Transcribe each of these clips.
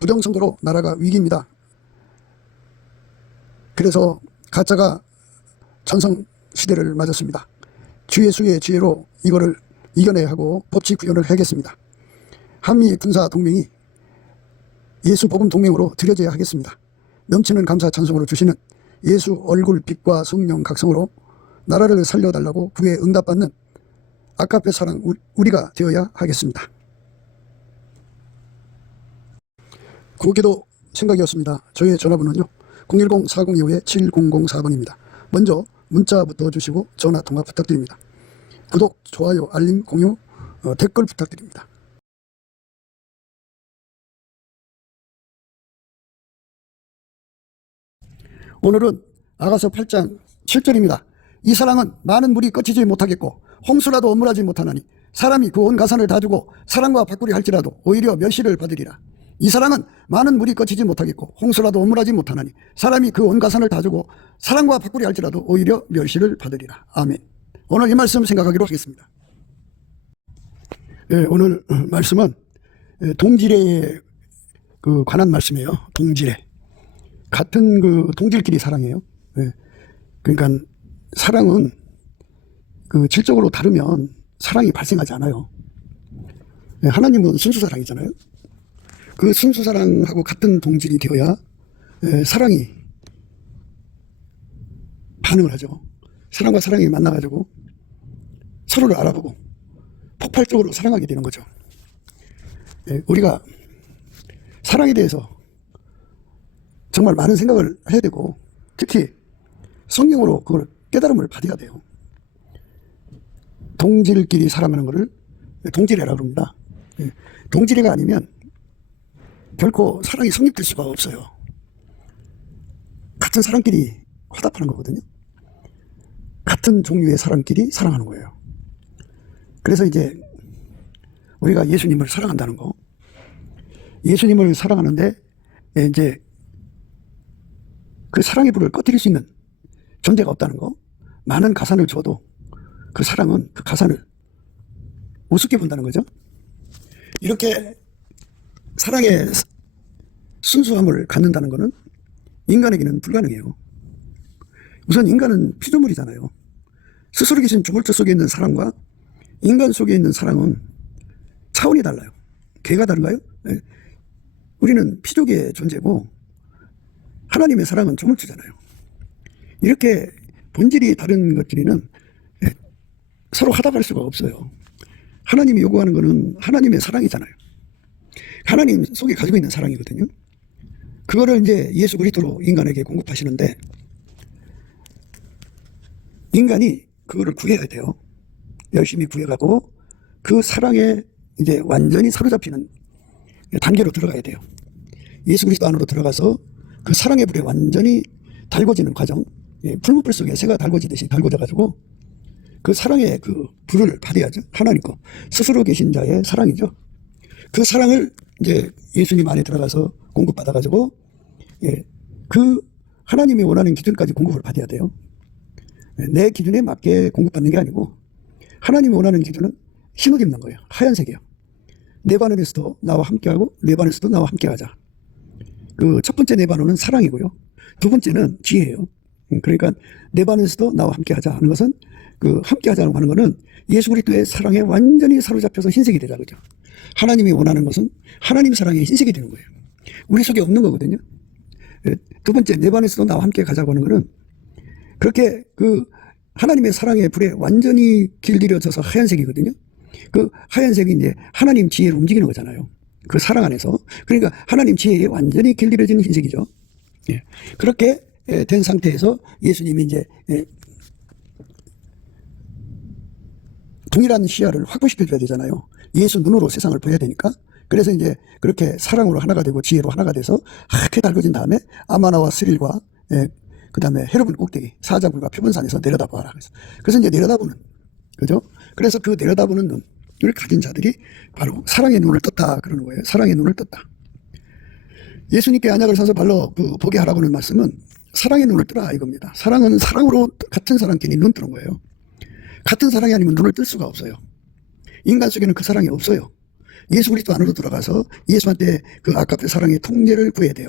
부정선거로 나라가 위기입니다. 그래서 가짜가 전성시대를 맞았습니다. 주 예수의 지혜로 이거를 이겨내야 하고 법치 구현을 해야겠습니다. 한미 군사 동맹이 예수 복음 동맹으로 들여져야 하겠습니다. 넘치는 감사 찬송으로 주시는 예수 얼굴 빛과 성령 각성으로 나라를 살려달라고 구에 응답받는 아까페 사랑 우리가 되어야 하겠습니다. 구기도 생각이었습니다. 저의 전화번호는요 010-4025-7004번입니다. 먼저 문자부터 주시고 전화 통화 부탁드립니다. 구독, 좋아요, 알림, 공유, 댓글 부탁드립니다. 오늘은 아가서 8장 7절입니다. 이 사랑은 많은 물이 꺼지지 못하겠고 홍수라도 엄물하지 못하나니 사람이 그 온 가산을 다 주고 사랑과 바꾸리 할지라도 오히려 멸시를 받으리라. 이 사랑은 많은 물이 꺼지지 못하겠고 홍수라도 엄물하지 못하나니 사람이 그 온 가산을 다 주고 사랑과 바꾸리 할지라도 오히려 멸시를 받으리라. 아멘. 오늘 이 말씀 생각하기로 하겠습니다. 네, 오늘 말씀은 동질에 관한 말씀이에요. 동질에. 같은 동질끼리 사랑해요. 네. 그러니까 사랑은 질적으로 다르면 사랑이 발생하지 않아요. 네, 하나님은 순수사랑이잖아요. 그 순수사랑하고 같은 동질이 되어야 사랑이 반응을 하죠. 사랑과 사랑이 만나가지고 서로를 알아보고 폭발적으로 사랑하게 되는 거죠. 네, 우리가 사랑에 대해서 정말 많은 생각을 해야 되고 특히 성경으로 그걸 깨달음을 받아야 돼요. 동질끼리 사랑하는 것을 동질애라고 합니다. 동질애가 아니면 결코 사랑이 성립될 수가 없어요. 같은 사람끼리 화답하는 거거든요. 같은 종류의 사람끼리 사랑하는 거예요. 그래서 이제 우리가 예수님을 사랑한다는 거, 예수님을 사랑하는데 이제 그 사랑의 불을 꺼뜨릴 수 있는 존재가 없다는 거, 많은 가산을 줘도 그 사랑은 그 가산을 우습게 본다는 거죠. 이렇게 사랑의 순수함을 갖는다는 것은 인간에게는 불가능해요. 우선 인간은 피조물이잖아요. 스스로 계신 조물주 속에 있는 사랑과 인간 속에 있는 사랑은 차원이 달라요. 개가 다른가요? 네. 우리는 피조계의 존재고 하나님의 사랑은 조물주잖아요. 이렇게 본질이 다른 것들이는 서로 화답할 수가 없어요. 하나님이 요구하는 것은 하나님의 사랑이잖아요. 하나님 속에 가지고 있는 사랑이거든요. 그거를 이제 예수 그리스도로 인간에게 공급하시는데 인간이 그거를 구해야 돼요. 열심히 구해가고 그 사랑에 이제 완전히 사로잡히는 단계로 들어가야 돼요. 예수 그리스도 안으로 들어가서 그 사랑의 불에 완전히 달궈지는 과정, 풀무불 속에 새가 달궈지듯이 달궈져가지고 그 사랑의 그 불을 받아야죠. 하나님 거 스스로 계신 자의 사랑이죠. 그 사랑을 이제 예수님 안에 들어가서 공급받아가지고 그 하나님이 원하는 기준까지 공급을 받아야 돼요. 내 기준에 맞게 공급받는 게 아니고 하나님이 원하는 기준은 흰옷 입는 거예요. 하얀색이에요. 내 반응에서도 나와 함께하고 내 반응에서도 나와 함께하자. 그 첫 번째 내 반응은 사랑이고요. 두 번째는 지혜예요. 그러니까 내 반응에서도 나와 함께하자 하는 것은 그 함께하자고 하는 것은 예수 그리스도의 사랑에 완전히 사로잡혀서 흰색이 되자 그죠. 하나님이 원하는 것은 하나님 사랑에 흰색이 되는 거예요. 우리 속에 없는 거거든요. 두 번째 내 반에서도 나와 함께 가자고 하는 것은 그렇게 그 하나님의 사랑의 불에 완전히 길들여져서 하얀색이거든요. 그 하얀색이 이제 하나님 지혜를 움직이는 거잖아요. 그 사랑 안에서. 그러니까 하나님 지혜에 완전히 길들여지는 흰색이죠. 예. 그렇게 된 상태에서 예수님이 이제 동일한 시야를 확보시켜줘야 되잖아요. 예수 눈으로 세상을 봐야 되니까. 그래서 이제 그렇게 사랑으로 하나가 되고 지혜로 하나가 돼서 하얗게 달궈진 다음에 아마나와 스릴과 그 다음에 헤르본 꼭대기 사자굴과 표본산에서 내려다봐라. 그래서 이제 내려다보는 그죠? 그래서 그 내려다보는 눈을 가진 자들이 바로 사랑의 눈을 떴다 그러는 거예요. 사랑의 눈을 떴다. 예수님께 안약을 사서 발로 보게 하라고 하는 말씀은 사랑의 눈을 뜨라 이겁니다. 사랑은 사랑으로 같은 사람끼리 눈 뜨는 거예요. 같은 사랑이 아니면 눈을 뜰 수가 없어요. 인간 속에는 그 사랑이 없어요. 예수 그리스도 안으로 들어가서 예수한테 그 아까페 사랑의 통제를 구해야 돼요.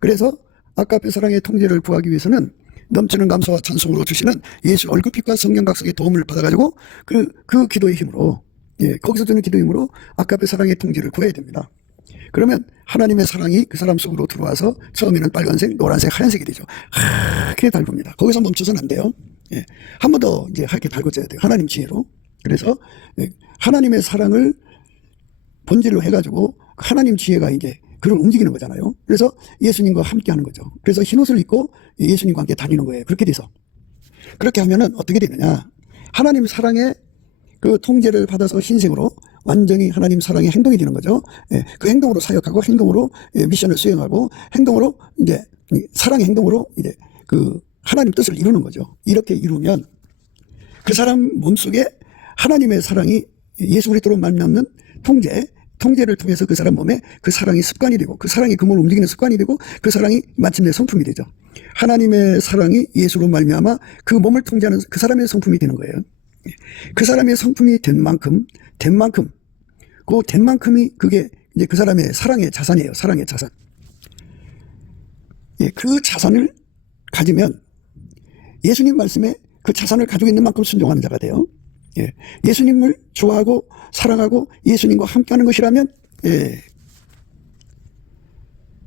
그래서 아까페 사랑의 통제를 구하기 위해서는 넘치는 감사와 찬송으로 주시는 예수 얼굴빛과 성령 각성의 도움을 받아가지고 그 기도의 힘으로, 거기서 주는 기도의 힘으로 아까페 사랑의 통제를 구해야 됩니다. 그러면 하나님의 사랑이 그 사람 속으로 들어와서 처음에는 빨간색, 노란색, 하얀색이 되죠. 하얗게 달굽니다. 거기서 멈춰서는 안 돼요. 한 번 더 이제 하얗게 달궈져야 돼요. 하나님 지혜로. 그래서 하나님의 사랑을 본질로 해가지고 하나님 지혜가 이제 그를 움직이는 거잖아요. 그래서 예수님과 함께 하는 거죠. 그래서 흰 옷을 입고 예수님과 함께 다니는 거예요. 그렇게 돼서. 그렇게 하면은 어떻게 되느냐. 하나님 사랑의 그 통제를 받아서 흰색으로 완전히 하나님 사랑의 행동이 되는 거죠. 그 행동으로 사역하고 행동으로 미션을 수행하고 행동으로 이제 사랑의 행동으로 이제 그 하나님 뜻을 이루는 거죠. 이렇게 이루면 그 사람 몸속에 하나님의 사랑이 예수 그리스도로 말미암는 통제를 통해서 그 사람 몸에 그 사랑이 습관이 되고 그 사랑이 그 몸을 움직이는 습관이 되고 그 사랑이 마침내 성품이 되죠. 하나님의 사랑이 예수로 말미암아 그 몸을 통제하는 그 사람의 성품이 되는 거예요. 그 사람의 성품이 된 만큼이 그게 이제 그 사람의 사랑의 자산이에요. 사랑의 자산. 그 자산을 가지면 예수님 말씀에 그 자산을 가지고 있는 만큼 순종하는 자가 돼요. 예수님을 좋아하고 사랑하고 예수님과 함께하는 것이라면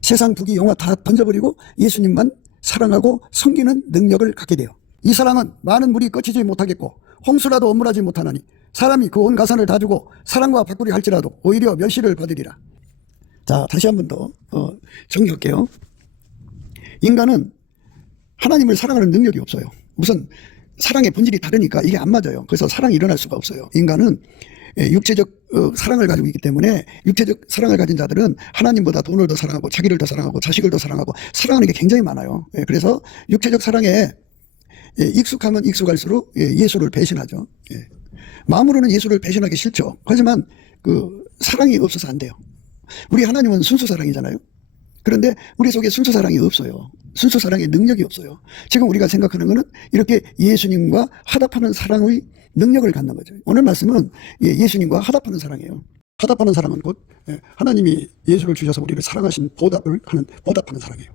세상 부귀 영화 다 던져버리고 예수님만 사랑하고 섬기는 능력을 갖게 돼요. 이 사랑은 많은 물이 꺼치지 못하겠고 홍수라도 엄물하지 못하나니 사람이 그 온 가산을 다 주고 사랑과 바꾸리 할지라도 오히려 멸시를 받으리라. 자, 다시 한 번 더 정리할게요. 인간은 하나님을 사랑하는 능력이 없어요. 우선 사랑의 본질이 다르니까 이게 안 맞아요. 그래서 사랑이 일어날 수가 없어요. 인간은 육체적 사랑을 가지고 있기 때문에 육체적 사랑을 가진 자들은 하나님보다 돈을 더 사랑하고 자기를 더 사랑하고 자식을 더 사랑하고 사랑하는 게 굉장히 많아요. 그래서 육체적 사랑에 익숙하면 익숙할수록 예수를 배신하죠. 마음으로는 예수를 배신하기 싫죠. 하지만 그 사랑이 없어서 안 돼요. 우리 하나님은 순수 사랑이잖아요. 그런데 우리 속에 순수 사랑이 없어요. 순수 사랑의 능력이 없어요. 지금 우리가 생각하는 것은 이렇게 예수님과 화답하는 사랑의 능력을 갖는 거죠. 오늘 말씀은 예수님과 화답하는 사랑이에요. 화답하는 사랑은 곧 하나님이 예수를 주셔서 우리를 사랑하신 보답하는 사랑이에요.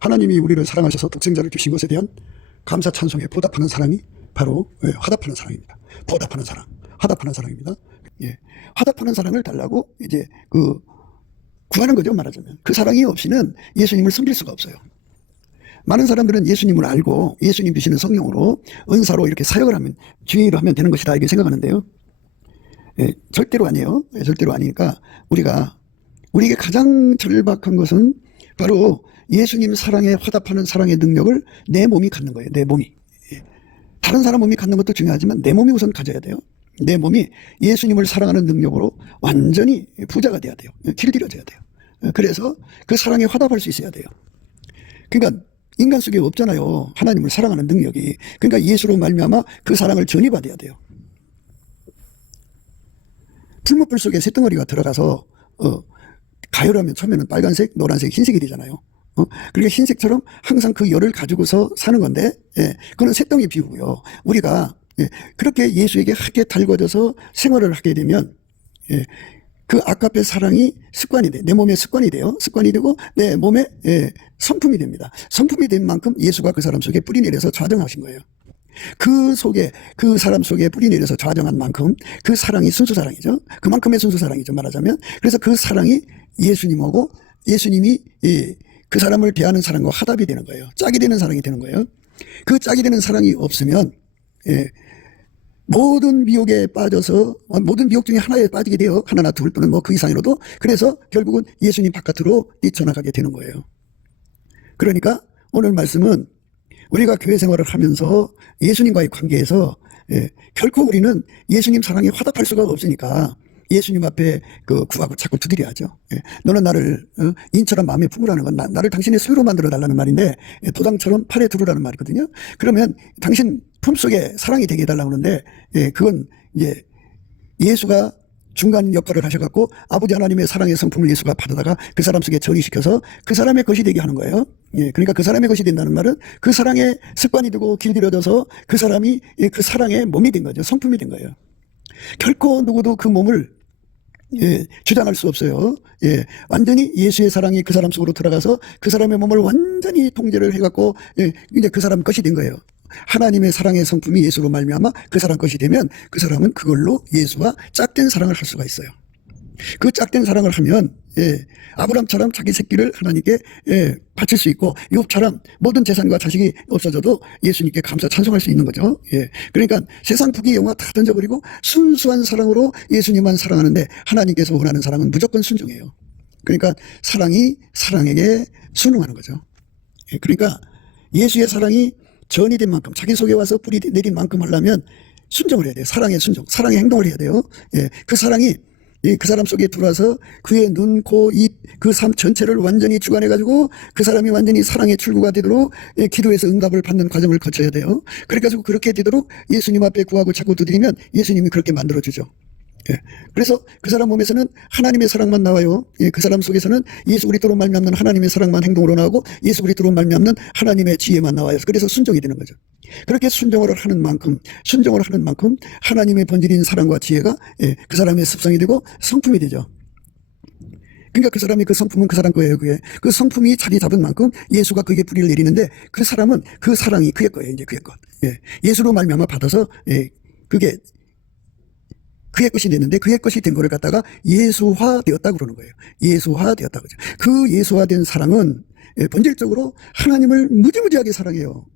하나님이 우리를 사랑하셔서 독생자를 주신 것에 대한 감사 찬송에 보답하는 사랑이 바로 화답하는 사랑입니다. 보답하는 사랑, 화답하는 사랑입니다. 화답하는 사랑을 달라고 이제 구하는 거죠, 말하자면. 그 사랑이 없이는 예수님을 섬길 수가 없어요. 많은 사람들은 예수님을 알고 예수님 주시는 성령으로 은사로 이렇게 사역을 하면 주의를 하면 되는 것이다 이렇게 생각하는데요. 절대로 아니에요. 절대로 아니니까 우리에게 가장 절박한 것은 바로 예수님 사랑에 화답하는 사랑의 능력을 내 몸이 갖는 거예요. 내 몸이. 다른 사람 몸이 갖는 것도 중요하지만 내 몸이 우선 가져야 돼요. 내 몸이 예수님을 사랑하는 능력으로 완전히 부자가 돼야 돼요. 길들여져야 돼요. 그래서 그 사랑에 화답할 수 있어야 돼요. 그러니까 인간 속에 없잖아요. 하나님을 사랑하는 능력이. 그러니까 예수로 말미암아 그 사랑을 전이받아야 돼요. 풀무불 속에 새덩어리가 들어가서 가열하면 처음에는 빨간색, 노란색, 흰색이 되잖아요. 그러니까 흰색처럼 항상 그 열을 가지고서 사는 건데, 그건 새덩이 비유고요. 우리가 그렇게 예수에게 하게 달궈져서 생활을 하게 되면 그 아까페 사랑이 습관이 돼. 내 몸에 습관이 돼요. 습관이 되고 내 몸에 성품이 됩니다. 성품이 된 만큼 예수가 그 사람 속에 뿌리 내려서 좌정하신 거예요. 그 사람 속에 뿌리 내려서 좌정한 만큼 그 사랑이 순수 사랑이죠. 그만큼의 순수 사랑이죠, 말하자면. 그래서 그 사랑이 예수님하고 예수님이 그 사람을 대하는 사랑과 화답이 되는 거예요. 짝이 되는 사랑이 되는 거예요. 그 짝이 되는 사랑이 없으면 모든 미혹에 빠져서 모든 미혹 중에 하나에 빠지게 돼요. 하나나 둘 또는 뭐 그 이상이라도. 그래서 결국은 예수님 바깥으로 뛰쳐나가게 되는 거예요. 그러니까 오늘 말씀은 우리가 교회 생활을 하면서 예수님과의 관계에서 결코 우리는 예수님 사랑에 화답할 수가 없으니까 예수님 앞에 구하고 자꾸 두드려야죠. 너는 나를 인처럼 마음에 품으라는 건 나를 당신의 소유로 만들어 달라는 말인데 도당처럼 팔에 두르라는 말이거든요. 그러면 당신 품속에 사랑이 되게 해달라고 하는데 그건 이제 예수가 중간 역할을 하셔갖고 아버지 하나님의 사랑의 성품을 예수가 받아다가 그 사람 속에 전이시켜서 그 사람의 것이 되게 하는 거예요. 그러니까 그 사람의 것이 된다는 말은 그 사랑의 습관이 되고 길들여져서 그 사람이 그 사랑의 몸이 된 거죠. 성품이 된 거예요. 결코 누구도 그 몸을 주장할 수 없어요. 완전히 예수의 사랑이 그 사람 속으로 들어가서 그 사람의 몸을 완전히 통제를 해갖고 이제 그 사람 것이 된 거예요. 하나님의 사랑의 성품이 예수로 말미암아 그 사람 것이 되면 그 사람은 그걸로 예수와 짝된 사랑을 할 수가 있어요. 그 짝된 사랑을 하면 아브람처럼 자기 새끼를 하나님께 바칠 수 있고 욥처럼 모든 재산과 자식이 없어져도 예수님께 감사 찬송할 수 있는 거죠. 그러니까 세상 부귀 영화 다 던져버리고 순수한 사랑으로 예수님만 사랑하는데 하나님께서 원하는 사랑은 무조건 순종이에요. 그러니까 사랑이 사랑에게 순응하는 거죠. 그러니까 예수의 사랑이 전이 된 만큼 자기 속에 와서 뿌리 내린 만큼 하려면 순종을 해야 돼요. 사랑의 순종, 사랑의 행동을 해야 돼요. 그 사랑이 그 사람 속에 들어와서 그의 눈, 코, 입, 그 삶 전체를 완전히 주관해가지고 그 사람이 완전히 사랑의 출구가 되도록 기도에서 응답을 받는 과정을 거쳐야 돼요. 그래가지고 그렇게 되도록 예수님 앞에 구하고 자꾸 두드리면 예수님이 그렇게 만들어주죠. 그래서 그 사람 몸에서는 하나님의 사랑만 나와요. 그 사람 속에서는 예수 그리스도로 말미암는 하나님의 사랑만 행동으로 나오고 예수 그리스도로 말미암는 하나님의 지혜만 나와요. 그래서 순종이 되는 거죠. 그렇게 순종을 하는 만큼 하나님의 본질인 사랑과 지혜가 그 사람의 습성이 되고 성품이 되죠. 그러니까 그 사람이 그 성품은 그 사람 거예요. 그게 그 성품이 자리 잡은 만큼 예수가 그에게 뿌리를 내리는데 그 사람은 그 사랑이 그의 거예요. 이제 그의 것. 예수로 말미암아 받아서 그게 그의 것이 됐는데 그의 것이 된 거를 갖다가 예수화 되었다고 그러는 거예요. 예수화 되었다고. 그 예수화된 사랑은 본질적으로 하나님을 무지무지하게 사랑해요.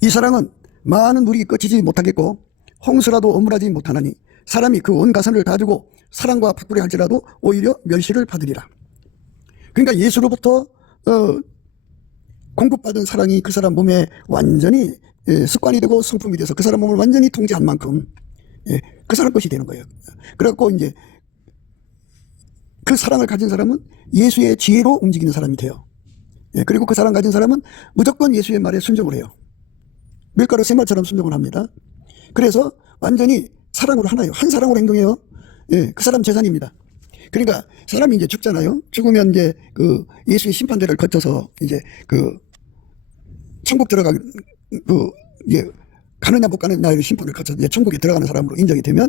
이 사랑은 많은 물이 꺼지지 못하겠고 홍수라도 어물하지 못하나니 사람이 그 온 가산을 다 주고 사랑과 바꾸려 할지라도 오히려 멸시를 받으리라. 그러니까 예수로부터 공급받은 사랑이 그 사람 몸에 완전히 습관이 되고 성품이 돼서 그 사람 몸을 완전히 통제한 만큼 그 사람 것이 되는 거예요. 그래갖고 이제 그 사랑을 가진 사람은 예수의 지혜로 움직이는 사람이 돼요. 그리고 그 사랑 가진 사람은 무조건 예수의 말에 순종을 해요. 밀가루 새말처럼 순종을 합니다. 그래서 완전히 사랑으로 하나요. 한 사랑으로 행동해요. 그 사람 재산입니다. 그러니까 사람이 이제 죽잖아요. 죽으면 이제 그 예수의 심판대를 거쳐서 이제 그 천국 이제 가느냐 못 가느냐의 심판을 거쳐서 이제 천국에 들어가는 사람으로 인정이 되면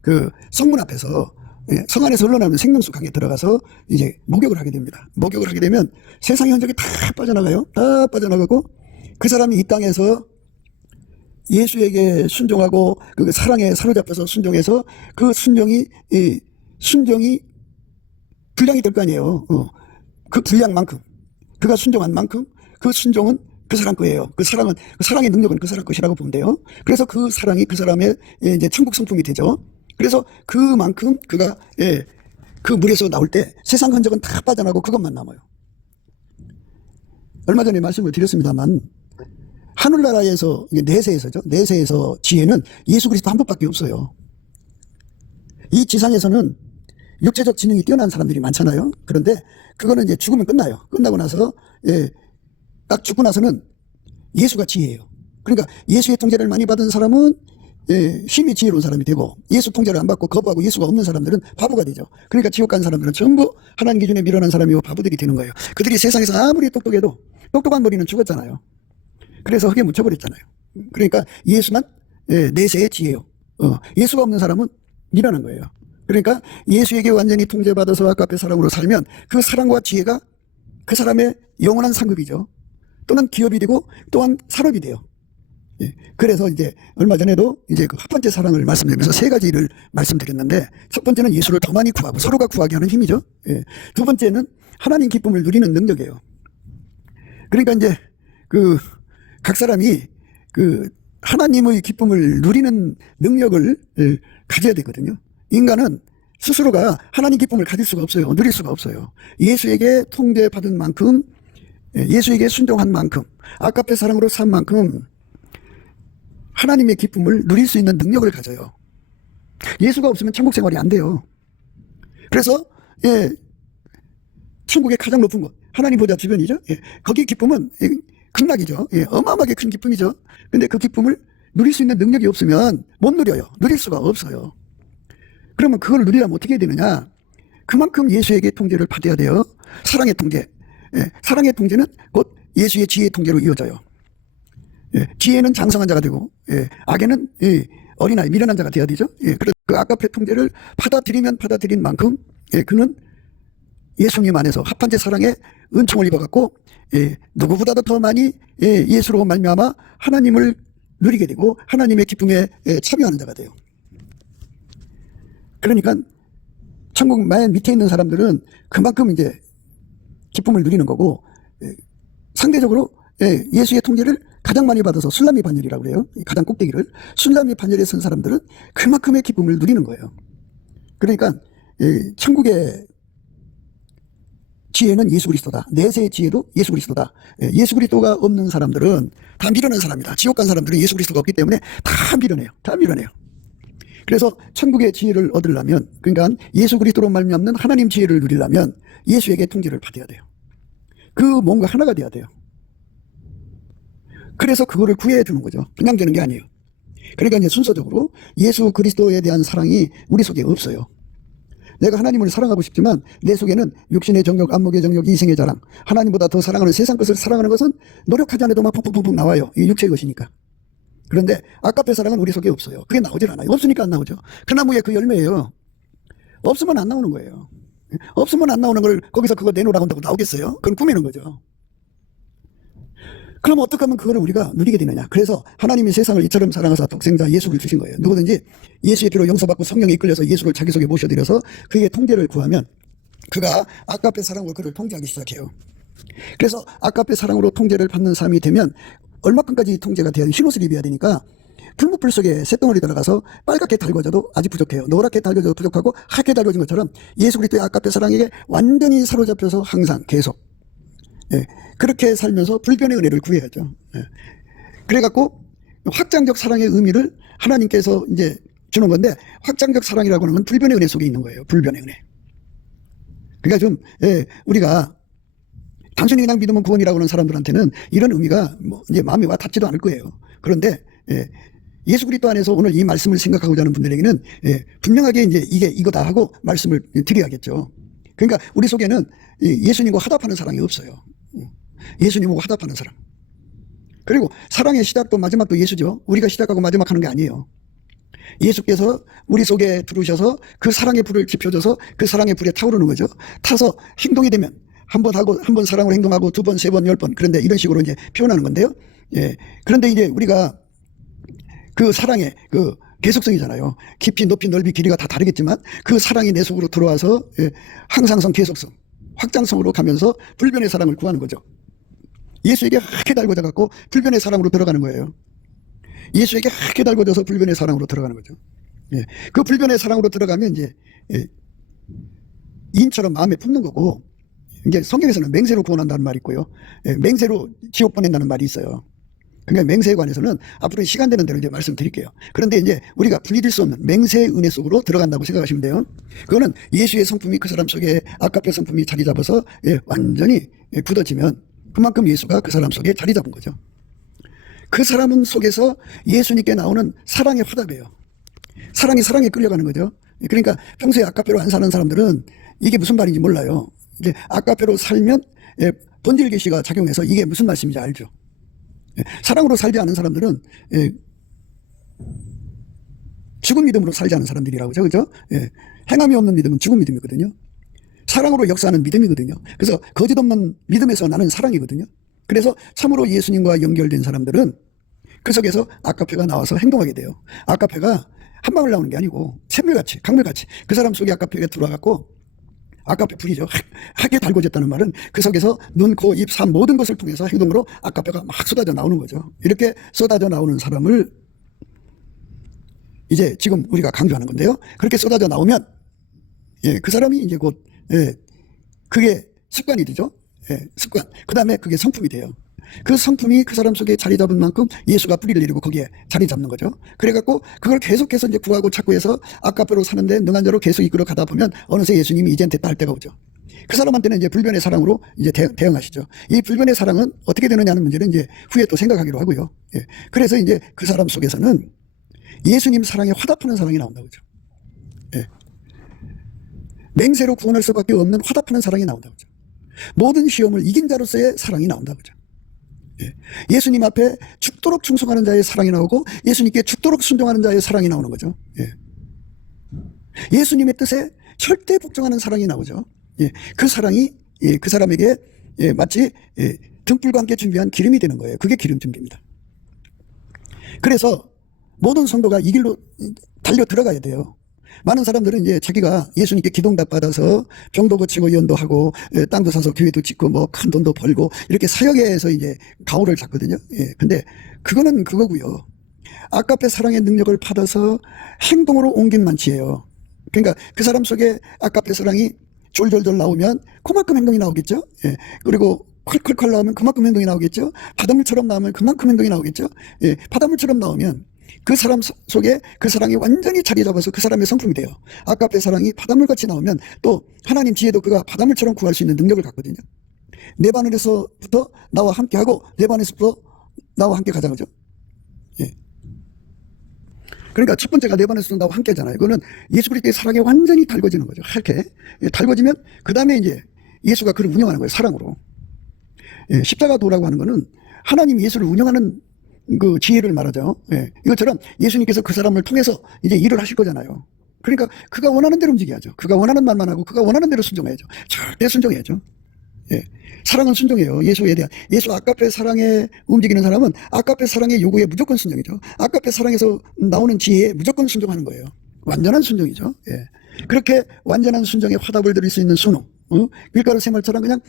그 성문 앞에서 성 안에서 흘러나오는 생명수 강에 들어가서 이제 목욕을 하게 됩니다. 목욕을 하게 되면 세상의 흔적이 다 빠져나가요. 다 빠져나가고 그 사람이 이 땅에서 예수에게 순종하고 그 사랑에 사로잡혀서 순종해서 그 순종이 분량이 될 거 아니에요. 그 분량만큼 그가 순종한 만큼 그 순종은 그 사람 거예요. 그 사랑의 능력은 그 사람 것이라고 보면 돼요. 그래서 그 사랑이 그 사람의 이제 천국 성품이 되죠. 그래서 그만큼 그가 그 물에서 나올 때 세상 흔적은 다 빠져나가고 그것만 남아요. 얼마 전에 말씀을 드렸습니다만 하늘나라에서 내세에서 지혜는 예수 그리스도 한 분밖에 없어요. 이 지상에서는 육체적 지능이 뛰어난 사람들이 많잖아요. 그런데 그거는 이제 죽으면 끝나요. 끝나고 나서 딱 죽고 나서는 예수가 지혜예요. 그러니까 예수의 통제를 많이 받은 사람은 심히 지혜로운 사람이 되고 예수 통제를 안 받고 거부하고 예수가 없는 사람들은 바보가 되죠. 그러니까 지옥 간 사람들은 전부 하나님 기준에 미련한 사람이고 바보들이 되는 거예요. 그들이 세상에서 아무리 똑똑해도 똑똑한 머리는 죽었잖아요. 그래서 흙에 묻혀버렸잖아요. 그러니까 예수만 내세의 지혜요. 예수가 없는 사람은 미련한 거예요. 그러니까 예수에게 완전히 통제받아서 아까의 사랑으로 살면 그 사랑과 지혜가 그 사람의 영원한 상급이죠. 또는 기업이 되고 또한 산업이 돼요. 그래서 이제 얼마 전에도 이제 그 첫 번째 사랑을 말씀드리면서 세 가지를 말씀드렸는데 첫 번째는 예수를 더 많이 구하고 서로가 구하게 하는 힘이죠. 두 번째는 하나님 기쁨을 누리는 능력이에요. 그러니까 이제 각 사람이 하나님의 기쁨을 누리는 능력을 가져야 되거든요. 인간은 스스로가 하나님 기쁨을 가질 수가 없어요. 누릴 수가 없어요. 예수에게 통제받은 만큼, 예수에게 순종한 만큼, 아까의 사랑으로 산 만큼 하나님의 기쁨을 누릴 수 있는 능력을 가져요. 예수가 없으면 천국 생활이 안 돼요. 그래서 천국의 가장 높은 곳, 하나님 보좌 주변이죠. 거기 기쁨은 극락이죠. 어마어마하게 큰 기쁨이죠. 근데 그 기쁨을 누릴 수 있는 능력이 없으면 못 누려요. 누릴 수가 없어요. 그러면 그걸 누리려면 어떻게 해야 되느냐? 그만큼 예수에게 통제를 받아야 돼요. 사랑의 통제. 사랑의 통제는 곧 예수의 지혜의 통제로 이어져요. 지혜는 장성한 자가 되고, 악에는 어린아이, 미련한 자가 되어야 되죠. 예, 그래서 그 아가페 통제를 받아들이면 받아들인 만큼, 예, 그는 예수님 안에서 합한제 사랑의 은총을 입어갖고, 예, 누구보다도 더 많이, 예, 예수로 말미암아 하나님을 누리게 되고 하나님의 기쁨에, 예, 참여하는 자가 돼요. 그러니까 천국 맨 밑에 있는 사람들은 그만큼 이제 기쁨을 누리는 거고, 예, 상대적으로, 예, 예수의 통제를 가장 많이 받아서 술람미 반열이라고 그래요. 가장 꼭대기를 술람미 반열에 선 사람들은 그만큼의 기쁨을 누리는 거예요. 그러니까, 예, 천국의 지혜는 예수 그리스도다. 내세의 지혜도 예수 그리스도다. 예, 예수 그리스도가 없는 사람들은 다 미련한 사람이다. 지옥 간 사람들은 예수 그리스도가 없기 때문에 다 미련해요. 다 미련해요. 그래서 천국의 지혜를 얻으려면, 그러니까 예수 그리스도로 말미암는 하나님 지혜를 누리려면 예수에게 통제를 받아야 돼요. 그 뭔가 하나가 돼야 돼요. 그래서 그거를 구해야 되는 거죠. 그냥 되는 게 아니에요. 그러니까 이제 순서적으로 예수 그리스도에 대한 사랑이 우리 속에 없어요. 내가 하나님을 사랑하고 싶지만 내 속에는 육신의 정욕, 안목의 정욕, 이생의 자랑, 하나님보다 더 사랑하는 세상 것을 사랑하는 것은 노력하지 않아도 막 푹푹푹 나와요. 이 육체의 것이니까. 그런데 아까페 사랑은 우리 속에 없어요. 그게 나오질 않아요. 없으니까 안 나오죠. 그 나무에 그 열매예요. 없으면 안 나오는 거예요. 없으면 안 나오는 걸 거기서 그거 내놓으라고 한다고 나오겠어요? 그건 꾸미는 거죠. 그럼 어떻게 하면 그거를 우리가 누리게 되느냐. 그래서 하나님이 세상을 이처럼 사랑하사 독생자 예수를 주신 거예요. 누구든지 예수의 피로 용서받고 성령에 이끌려서 예수를 자기 속에 모셔들여서 그에게 통제를 구하면 그가 아까페 사랑으로 그를 통제하기 시작해요. 그래서 아까페 사랑으로 통제를 받는 삶이 되면 얼마큼까지 통제가 돼야 흰옷을 입어야 되니까 풀무풀 속에 쇳덩어리 들어가서 빨갛게 달궈져도 아직 부족해요. 노랗게 달궈져도 부족하고 하얗게 달궈진 것처럼 예수 그리스도의 아까페 사랑에게 완전히 사로잡혀서 항상 계속, 예, 그렇게 살면서 불변의 은혜를 구해야죠. 예. 그래갖고 확장적 사랑의 의미를 하나님께서 이제 주는 건데, 확장적 사랑이라고 하는 건 불변의 은혜 속에 있는 거예요. 불변의 은혜. 그러니까 좀, 예, 우리가 단순히 그냥 믿으면 구원이라고 하는 사람들한테는 이런 의미가 뭐 이제 마음에 와 닿지도 않을 거예요. 그런데, 예, 예수 그리스도 안에서 오늘 이 말씀을 생각하고자 하는 분들에게는, 예, 분명하게 이제 이게 이거다 하고 말씀을 드려야겠죠. 그러니까 우리 속에는 예수님과 화답하는 사랑이 없어요. 예수님하고 화답하는 사랑. 그리고 사랑의 시작도 마지막도 예수죠. 우리가 시작하고 마지막 하는 게 아니에요. 예수께서 우리 속에 들어오셔서 그 사랑의 불을 지펴줘서 그 사랑의 불에 타오르는 거죠. 타서 행동이 되면 한 번 하고, 한 번 사랑으로 행동하고, 두 번, 세 번, 10번. 그런데 이런 식으로 이제 표현하는 건데요. 예. 그런데 이제 우리가 그 사랑의 그 계속성이잖아요. 깊이, 높이, 넓이, 길이가 다 다르겠지만 그 사랑이 내 속으로 들어와서, 예, 항상성, 계속성, 확장성으로 가면서 불변의 사랑을 구하는 거죠. 예수에게 하게 달궈져 갖고 불변의 사랑으로 들어가는 거예요. 예수에게 하게 달궈져서 불변의 사랑으로 들어가는 거죠. 예. 그 불변의 사랑으로 들어가면 이제, 예, 인처럼 마음에 품는 거고, 이제 성경에서는 맹세로 구원한다는 말이 있고요. 예, 맹세로 지옥 보낸다는 말이 있어요. 그러니까 맹세에 관해서는 앞으로 시간 되는 대로 이제 말씀드릴게요. 그런데 이제 우리가 분리될 수 없는 맹세의 은혜 속으로 들어간다고 생각하시면 돼요. 그거는 예수의 성품이 그 사람 속에 아까페 성품이 자리 잡아서, 예, 완전히, 예, 굳어지면 그만큼 예수가 그 사람 속에 자리 잡은 거죠. 그 사람 속에서 예수님께 나오는 사랑의 화답이에요. 사랑이 사랑에 끌려가는 거죠. 그러니까 평소에 아까페로 안 사는 사람들은 이게 무슨 말인지 몰라요. 이제 아까페로 살면, 예, 본질 계시가 작용해서 이게 무슨 말씀인지 알죠. 예, 사랑으로 살지 않은 사람들은, 예, 죽은 믿음으로 살지 않은 사람들이라고 하죠. 그죠? 예, 행함이 없는 믿음은 죽은 믿음이거든요. 사랑으로 역사하는 믿음이거든요. 그래서 거짓 없는 믿음에서 나는 사랑이거든요. 그래서 참으로 예수님과 연결된 사람들은 그 속에서 아까페가 나와서 행동하게 돼요. 아까페가 한 방울 나오는 게 아니고 샘물같이, 강물같이 그 사람 속에 아까페가 들어와갖고, 아까페 불이죠. 하게 달궈졌다는 말은 그 속에서 눈, 코, 입, 삶 모든 것을 통해서 행동으로 아까페가 막 쏟아져 나오는 거죠. 이렇게 쏟아져 나오는 사람을 이제 지금 우리가 강조하는 건데요. 그렇게 쏟아져 나오면, 예, 그 사람이 이제 곧, 예, 그게 습관이 되죠. 예, 습관. 그 다음에 그게 성품이 돼요. 그 성품이 그 사람 속에 자리 잡은 만큼 예수가 뿌리를 내리고 거기에 자리 잡는 거죠. 그래갖고 그걸 계속해서 이제 구하고 찾고 해서 아까페로 사는데 능한 자로 계속 이끌어 가다 보면 어느새 예수님이 이젠 됐다 할 때가 오죠. 그 사람한테는 이제 불변의 사랑으로 이제 대응하시죠. 이 불변의 사랑은 어떻게 되느냐는 문제는 이제 후에 또 생각하기로 하고요. 예. 그래서 이제 그 사람 속에서는 예수님 사랑에 화답하는 사랑이 나온다고 그죠. 예. 맹세로 구원할 수밖에 없는 화답하는 사랑이 나온다고 그죠. 모든 시험을 이긴 자로서의 사랑이 나온다고 그죠. 예수님 앞에 죽도록 충성하는 자의 사랑이 나오고 예수님께 죽도록 순종하는 자의 사랑이 나오는 거죠. 예수님의 뜻에 절대 복종하는 사랑이 나오죠. 그 사랑이 그 사람에게 마치 등불과 함께 준비한 기름이 되는 거예요. 그게 기름 준비입니다. 그래서 모든 성도가 이 길로 달려 들어가야 돼요. 많은 사람들은 이제 자기가 예수님께 기도응답 받아서 병도 고치고 연도하고 땅도 사서 교회도 짓고 뭐 큰 돈도 벌고 이렇게 사역에서 이제 가오를 잡거든요. 근데 그거는 그거고요. 아까페 사랑의 능력을 받아서 행동으로 옮긴 만치예요. 그러니까 그 사람 속에 아까페 사랑이 졸졸졸 나오면 그만큼 행동이 나오겠죠. 그리고 콸콸콸 나오면 그만큼 행동이 나오겠죠. 바닷물처럼 나오면 그만큼 행동이 나오겠죠. 바닷물처럼 나오면 그 사람 속에 그 사랑이 완전히 자리 잡아서 그 사람의 성품이 돼요. 아까페 사랑이 바닷물같이 나오면 또 하나님 지혜도 그가 바닷물처럼 구할 수 있는 능력을 갖거든요. 내 반에서부터 나와 함께하고 내 반에서부터 나와 함께 가자 그죠. 그러니까 첫 번째가 내 반에서 나와 함께 하잖아요. 그거는 예수 그리스도의 사랑에 완전히 달궈지는 거죠. 이렇게 달궈지면 그 다음에 이제 예수가 그를 운영하는 거예요. 사랑으로. 십자가 도라고 하는 거는 하나님 예수를 운영하는 그 지혜를 말하죠. 이것처럼 예수님께서 그 사람을 통해서 이제 일을 하실 거잖아요. 그러니까 그가 원하는 대로 움직여야죠. 그가 원하는 말만 하고 그가 원하는 대로 순종해야죠. 절대 순종해야죠. 사랑은 순종이에요. 예수에 대한. 예수 아까페 사랑에 움직이는 사람은 아까페 사랑의 요구에 무조건 순종이죠. 아까페 사랑에서 나오는 지혜에 무조건 순종하는 거예요. 완전한 순종이죠. 그렇게 완전한 순종에 화답을 드릴 수 있는 순종. 밀가루 새말처럼 그냥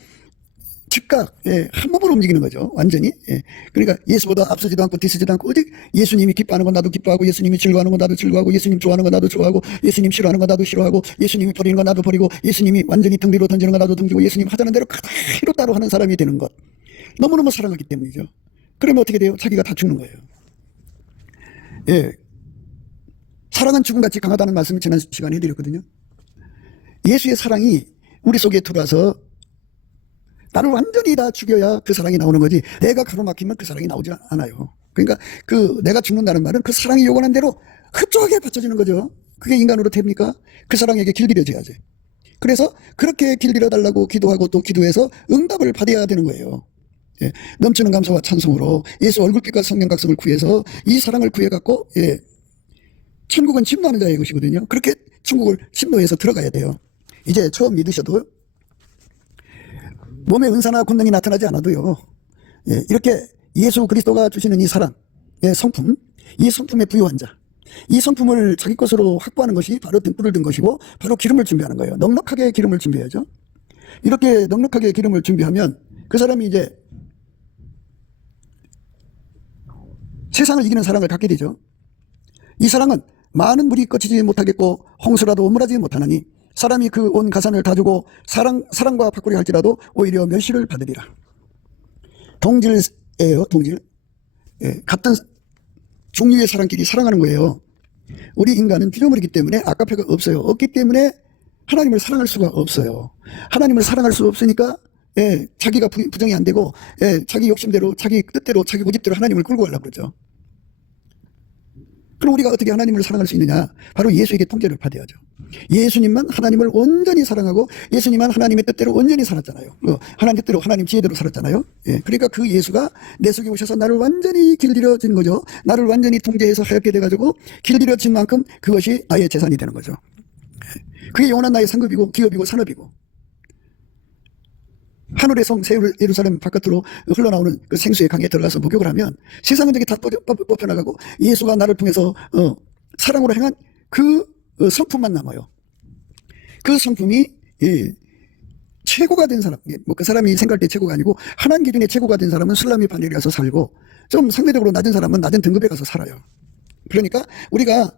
즉각 한 몸으로 움직이는 거죠. 완전히. 그러니까 예수보다 앞서지도 않고 뒤서지도 않고 오직 예수님이 기뻐하는 건 나도 기뻐하고 예수님이 즐거워하는 건 나도 즐거워하고 예수님 좋아하는 건 나도 좋아하고 예수님 싫어하는 건 나도 싫어하고 예수님이 버리는 건 나도 버리고 예수님이 완전히 등 뒤로 던지는 건 나도 던지고 예수님 하자는 대로 그대로 따로 하는 사람이 되는 것. 너무너무 사랑하기 때문이죠. 그러면 어떻게 돼요? 자기가 다 죽는 거예요. 사랑은 죽음같이 강하다는 말씀을 지난 시간에 해드렸거든요. 예수의 사랑이 우리 속에 들어와서 나를 완전히 다 죽여야 그 사랑이 나오는 거지 내가 가로막히면 그 사랑이 나오지 않아요. 그러니까 그 내가 죽는다는 말은 그 사랑이 요구하는 대로 흡족하게 받쳐지는 거죠. 그게 인간으로 됩니까? 그 사랑에게 길들여져야지. 그래서 그렇게 길들여달라고 기도하고 또 기도해서 응답을 받아야 되는 거예요. 넘치는 감사와 찬송으로 예수 얼굴빛과 성령각성을 구해서 이 사랑을 구해갖고 천국은 침노하는 자의 것이거든요. 그렇게 천국을 침노해서 들어가야 돼요. 이제 처음 믿으셔도 몸에 은사나 권능이 나타나지 않아도요. 이렇게 예수 그리스도가 주시는 이 사랑의 성품, 이 성품에 부유한 자, 이 성품을 자기 것으로 확보하는 것이 바로 등불을 든 것이고 바로 기름을 준비하는 거예요. 넉넉하게 기름을 준비해야죠. 이렇게 넉넉하게 기름을 준비하면 그 사람이 이제 세상을 이기는 사랑을 갖게 되죠. 이 사랑은 많은 물이 거치지 못하겠고 홍수라도 오므라지지 못하나니 사람이 그 온 가산을 다 주고 사랑과 바꾸려 할지라도 오히려 멸시를 받으리라. 동질이에요. 동질. 같은 종류의 사람끼리 사랑하는 거예요. 우리 인간은 피조물이기 때문에 아까페가 없어요. 없기 때문에 하나님을 사랑할 수가 없어요. 하나님을 사랑할 수 없으니까 자기가 부정이 안 되고 자기 욕심대로 자기 뜻대로 자기 고집대로 하나님을 끌고 가려고 그러죠. 그럼 우리가 어떻게 하나님을 사랑할 수 있느냐? 바로 예수에게 통제를 받아야죠. 예수님만 하나님을 온전히 사랑하고 예수님만 하나님의 뜻대로 온전히 살았잖아요. 하나님 뜻대로 하나님 지혜대로 살았잖아요. 그러니까 그 예수가 내 속에 오셔서 나를 완전히 길들여진 거죠. 나를 완전히 통제해서 하얗게 돼가지고 길들여진 만큼 그것이 나의 재산이 되는 거죠. 그게 영원한 나의 상급이고 기업이고 산업이고 하늘의 성 새 예루살렘 바깥으로 흘러나오는 그 생수의 강에 들어가서 목욕을 하면 세상은 저게 다 뽑혀나가고 예수가 나를 통해서 사랑으로 행한 그 성품만 남아요. 그 성품이 최고가 된 사람, 뭐 그 사람이 생각할 때 최고가 아니고 하나님 기준에 최고가 된 사람은 슬라미 반열에 가서 살고 좀 상대적으로 낮은 사람은 낮은 등급에 가서 살아요. 그러니까 우리가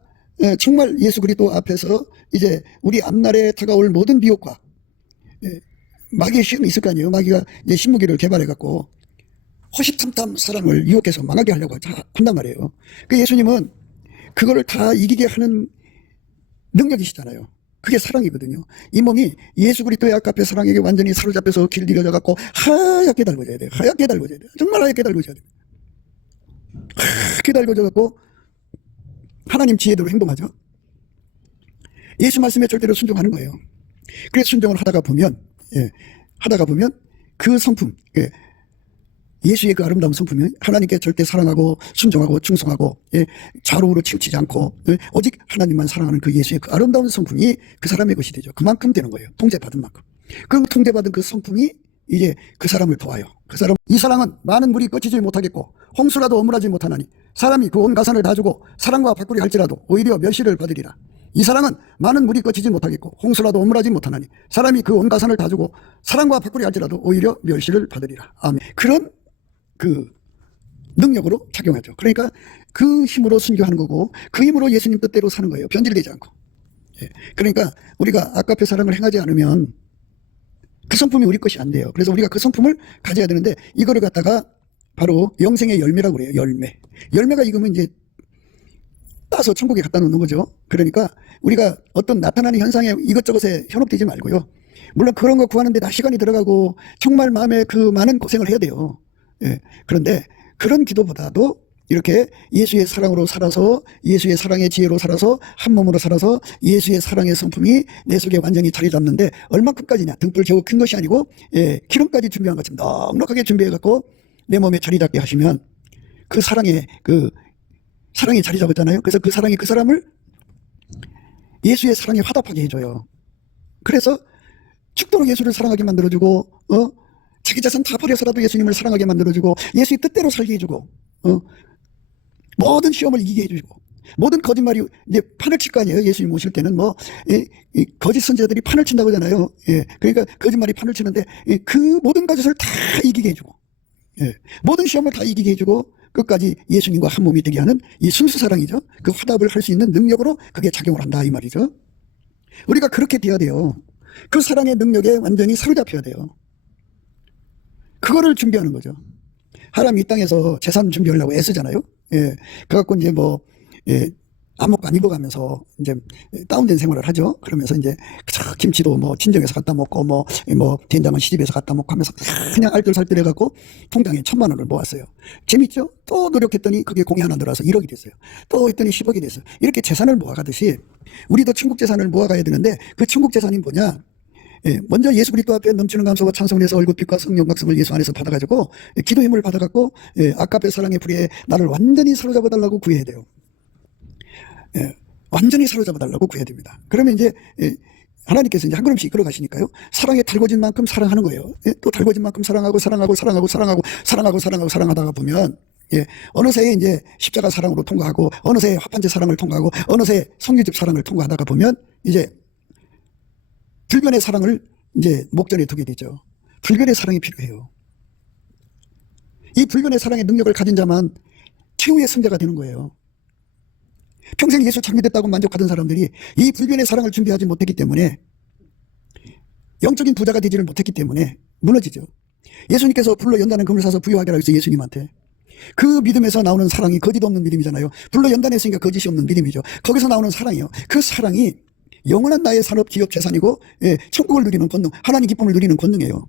정말 예수 그리스도 앞에서 이제 우리 앞날에 다가올 모든 미혹과 마귀의 시험이 있을 거 아니에요. 마귀가 이제 신무기를 개발해갖고 호시탐탐 사람을 유혹해서 망하게 하려고 한단 말이에요. 그 예수님은 그거를 다 이기게 하는 능력이시잖아요. 그게 사랑이거든요. 이 몸이 예수 그리스도의 아까페 사랑에게 완전히 사로잡혀서 길들여져갖고 하얗게 달궈져야 돼요. 하얗게 달궈져야 돼요. 정말 하얗게 달궈져야 돼요. 하얗게 달궈져갖고 하나님 지혜대로 행동하죠. 예수 말씀에 절대로 순종하는 거예요. 그래서 순종을 하다가 보면 그 성품, 예수의 그 아름다운 성품이 하나님께 절대 사랑하고 순종하고 충성하고 좌우로 치우치지 않고 오직 하나님만 사랑하는 그 예수의 그 아름다운 성품이 그 사람의 것이 되죠. 그만큼 되는 거예요. 통제받은 만큼. 그 통제받은 그 성품이 이제 그 사람을 도와요. 이 사랑은 많은 물이 꺼지지 못하겠고 홍수라도 어물하지 못하나니 사람이 그 온 가산을 다 주고 사랑과 바꾸리 할지라도 오히려 멸시를 받으리라. 이 사랑은 많은 물이 꺼지지 못하겠고 홍수라도 어물하지 못하나니 사람이 그 온 가산을 다 주고 사랑과 바꾸리 할지라도 오히려 멸시를 받으리라. 아멘. 그런 그 능력으로 작용하죠. 그러니까 그 힘으로 순교하는 거고 그 힘으로 예수님 뜻대로 사는 거예요. 변질되지 않고. 그러니까 우리가 아까페 사랑을 행하지 않으면 그 성품이 우리 것이 안 돼요. 그래서 우리가 그 성품을 가져야 되는데 이거를 갖다가 바로 영생의 열매라고 그래요. 열매가 익으면 이제 따서 천국에 갖다 놓는 거죠. 그러니까 우리가 어떤 나타나는 현상에 이것저것에 현혹되지 말고요. 물론 그런 거 구하는데 다 시간이 들어가고 정말 마음에 그 많은 고생을 해야 돼요. 그런데 그런 기도보다도 이렇게 예수의 사랑으로 살아서 예수의 사랑의 지혜로 살아서 한 몸으로 살아서 예수의 사랑의 성품이 내 속에 완전히 자리 잡는데 얼마큼까지냐. 등불 겨우 큰 것이 아니고 기름까지 준비한 것처럼 넉넉하게 준비해 갖고 내 몸에 자리 잡게 하시면 그 사랑이 자리 잡았잖아요. 그래서 그 사랑이 그 사람을 예수의 사랑에 화답하게 해줘요. 그래서 죽도록 예수를 사랑하게 만들어주고 자기 자산 다 버려서라도 예수님을 사랑하게 만들어주고 예수의 뜻대로 살게 해주고 모든 시험을 이기게 해주고 모든 거짓말이 이제 판을 칠 거 아니에요. 예수님 오실 때는 이 거짓 선지자들이 판을 친다고 하잖아요. 그러니까 거짓말이 판을 치는데 그 모든 거짓을 다 이기게 해주고 모든 시험을 다 이기게 해주고 끝까지 예수님과 한 몸이 되게 하는 이 순수 사랑이죠. 그 화답을 할 수 있는 능력으로 그게 작용을 한다 이 말이죠. 우리가 그렇게 돼야 돼요. 그 사랑의 능력에 완전히 사로잡혀야 돼요. 그거를 준비하는 거죠. 하나님 이 땅에서 재산 준비하려고 애쓰잖아요. 그래갖고 이제 아무것도 안 입어가면서 이제 다운된 생활을 하죠. 그러면서 이제 김치도 친정에서 갖다 먹고 된장은 시집에서 갖다 먹고 하면서 그냥 알뜰살뜰 해갖고 통장에 1,000만 원을 모았어요. 재밌죠? 또 노력했더니 그게 공이 하나 들어와서 1억이 됐어요. 또 했더니 10억이 됐어요. 이렇게 재산을 모아가듯이 우리도 천국 재산을 모아가야 되는데 그 천국 재산이 뭐냐? 먼저 예수 그리스도 앞에 넘치는 감사와 찬송을 해서 얼굴빛과 성령 각성을 예수 안에서 받아가지고 기도 힘을 받아갖고 아까페 사랑의 불에 나를 완전히 사로잡아달라고 구해야 돼요. 완전히 사로잡아달라고 구해야 됩니다. 그러면 이제 하나님께서 이제 한 걸음씩 이끌어 가시니까요. 사랑에 달궈진 만큼 사랑하는 거예요. 또 달궈진 만큼 사랑하다가 보면 어느새 이제 십자가 사랑으로 통과하고 어느새 화판제 사랑을 통과하고 어느새 성유집 사랑을 통과하다가 보면 이제 불변의 사랑을 이제 목전에 두게 되죠. 불변의 사랑이 필요해요. 이 불변의 사랑의 능력을 가진 자만 최후의 승자가 되는 거예요. 평생 예수 참여됐다고 만족하던 사람들이 이 불변의 사랑을 준비하지 못했기 때문에 영적인 부자가 되지를 못했기 때문에 무너지죠. 예수님께서 불로 연단한 금을 사서 부여하게 하라 해서 예수님한테 그 믿음에서 나오는 사랑이 거짓 없는 믿음이잖아요. 불로 연단했으니까 거짓이 없는 믿음이죠. 거기서 나오는 사랑이요. 그 사랑이 영원한 나의 산업, 기업, 재산이고 천국을 누리는 권능, 하나님 기쁨을 누리는 권능이에요.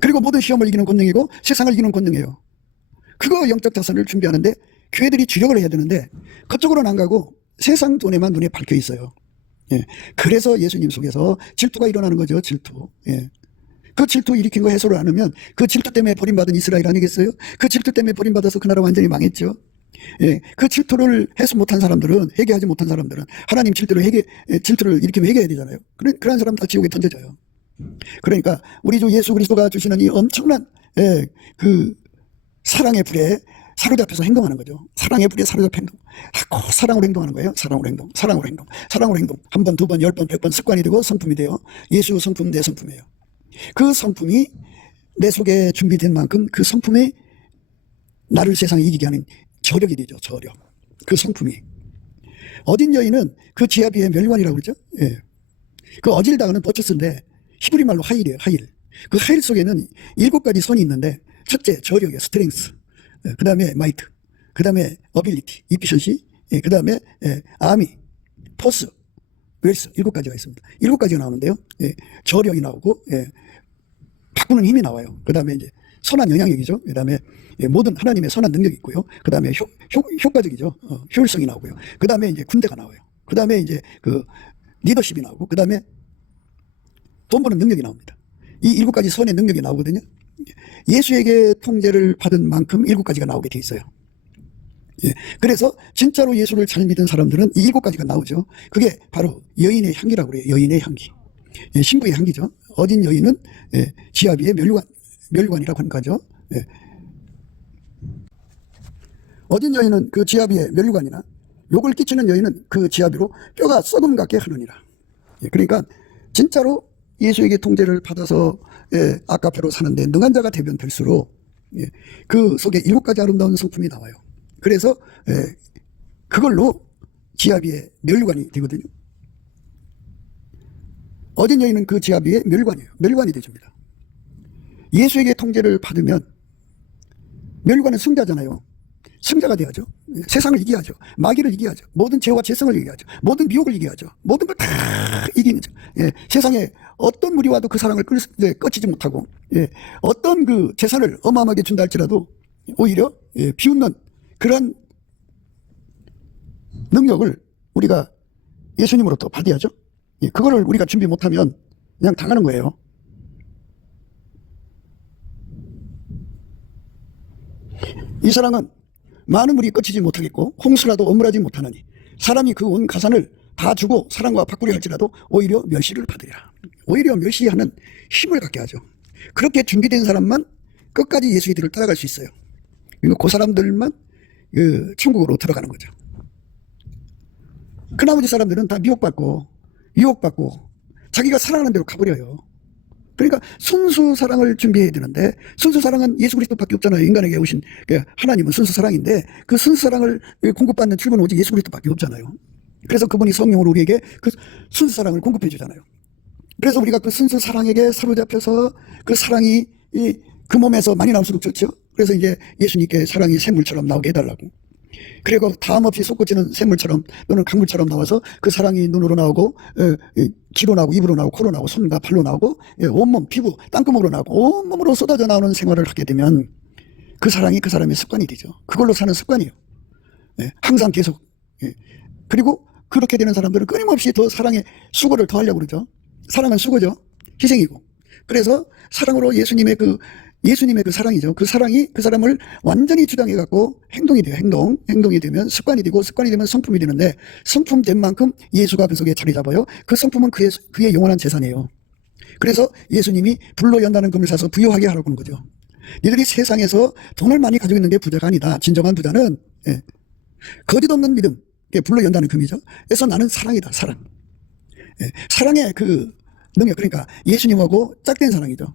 그리고 모든 시험을 이기는 권능이고 세상을 이기는 권능이에요. 그거 영적 자산을 준비하는데 교회들이 주력을 해야 되는데 그쪽으로는 안 가고 세상 돈에만 눈에 밝혀 있어요. 그래서 예수님 속에서 질투가 일어나는 거죠. 질투. 그 질투 일으킨 거 해소를 안 하면 그 질투 때문에 버림받은 이스라엘 아니겠어요? 그 질투 때문에 버림받아서 그 나라 완전히 망했죠. 그 질투를 해소 못한 사람들은, 회개하지 못한 사람들은 하나님 질투를 일으키면 회개해야 되잖아요. 그런 사람 다 지옥에 던져져요. 그러니까 우리 주 예수 그리스도가 주시는 이 엄청난 그 사랑의 불에 사로잡혀서 행동하는 거죠. 사랑의 불에 사로잡혀 사랑으로 행동하는 거예요. 사랑으로 행동. 한 번, 두 번, 10번, 100번 습관이 되고 성품이 돼요. 예수 성품, 내 성품이에요. 그 성품이 내 속에 준비된 만큼 그 성품이 나를 세상에 이기게 하는 저력이 되죠. 저력. 그 성품이. 어딘 여인은 그 지하비의 멸관이라고 그러죠. 그 어질다가는 버처스인데 히브리 말로 하일이에요. 하일. 그 하일 속에는 7가지 선이 있는데 첫째 저력이에요. 스트렝스. 그 다음에 마이트. 그 다음에 어빌리티. 이피션시. 그 다음에 아미. 포스. 그레이스. 7가지가 있습니다. 7가지가 나오는데요. 저력이 나오고 바꾸는 힘이 나와요. 그 다음에 이제 선한 영향력이죠. 그 다음에 모든 하나님의 선한 능력이 있고요. 그 다음에 효과적이죠. 효율성이 나오고요. 그 다음에 이제 군대가 나와요. 그 다음에 이제 그 리더십이 나오고, 그 다음에 돈 버는 능력이 나옵니다. 이 7가지 선의 능력이 나오거든요. 예수에게 통제를 받은 만큼 7가지가 나오게 돼 있어요. 예. 그래서 진짜로 예수를 잘 믿은 사람들은 이 7가지가 나오죠. 그게 바로 여인의 향기라고 그래요. 여인의 향기. 예, 신부의 향기죠. 어딘 여인은 지아비의 멸관이라고 하는 거죠. 예. 어딘 여인은 그 지아비의 멸관이나 욕을 끼치는 여인은 그 지아비로 뼈가 썩음 같게 하느니라. 예, 그러니까 진짜로 예수에게 통제를 받아서 아까페로 사는데 능한 자가 되면 될수록 그 속에 7가지 아름다운 성품이 나와요. 그래서 그걸로 지아비의 멸관이 되거든요. 어딘 여인은 그 지아비의 멸관이에요. 멸관이 되줍니다. 예수에게 통제를 받으면 멸관은 승자잖아요. 승자가 돼야죠. 세상을 이겨야죠. 마귀를 이겨야죠. 모든 죄와 죄성을 이겨야죠. 모든 미혹을 이겨야죠. 모든 걸 다 이기는 죠. 세상에 어떤 무리 와도 그 사랑을 꺼치지 못하고 어떤 그 재산을 어마어마하게 준다 할지라도 오히려 비웃는 그런 능력을 우리가 예수님으로부터 받아야죠. 그거를 우리가 준비 못하면 그냥 당하는 거예요. 이 사랑은 많은 물이 꺼치지 못하겠고 홍수라도 억물하지 못하느니 사람이 그 온 가산을 다 주고 사랑과 바꾸려 할지라도 오히려 멸시를 받으리라. 오히려 멸시하는 힘을 갖게 하죠. 그렇게 준비된 사람만 끝까지 예수의 뒤를 따라갈 수 있어요. 그 사람들만 천국으로 들어가는 거죠. 그 나머지 사람들은 다 미혹받고 유혹받고 자기가 사랑하는 대로 가버려요. 그러니까 순수 사랑을 준비해야 되는데 순수 사랑은 예수 그리스도밖에 없잖아요. 인간에게 오신 하나님은 순수 사랑인데 그 순수 사랑을 공급받는 출구는 오직 예수 그리스도밖에 없잖아요. 그래서 그분이 성령으로 우리에게 그 순수 사랑을 공급해 주잖아요. 그래서 우리가 그 순수 사랑에게 사로잡혀서 그 사랑이 그 몸에서 많이 나올수록 좋죠. 그래서 이제 예수님께 사랑이 샘물처럼 나오게 해달라고. 그리고 다음 없이 솟구치는 샘물처럼 또는 강물처럼 나와서 그 사랑이 눈으로 나오고 귀로 나오고 입으로 나오고 코로 나오고 손과 발로 나오고 온몸 피부 땅구멍으로 나오고 온몸으로 쏟아져 나오는 생활을 하게 되면 그 사랑이 그 사람의 습관이 되죠. 그걸로 사는 습관이에요. 항상 계속. 그리고 그렇게 되는 사람들은 끊임없이 더 사랑의 수고를 더 하려고 그러죠. 사랑은 수고죠. 희생이고. 그래서 사랑으로 예수님의 그 사랑이죠. 그 사랑이 그 사람을 완전히 주장해갖고 행동이 돼요. 행동이 되면 습관이 되고 습관이 되면 성품이 되는데 성품 된 만큼 예수가 그 속에 자리 잡아요. 그 성품은 그의 영원한 재산이에요. 그래서 예수님이 불로 연다는 금을 사서 부유하게 하라고 하는 거죠. 니들이 세상에서 돈을 많이 가지고 있는 게 부자가 아니다. 진정한 부자는 거짓 없는 믿음, 불로 연다는 금이죠. 그래서 나는 사랑이다. 사랑. 사랑의 그 능력, 그러니까 예수님하고 짝된 사랑이죠.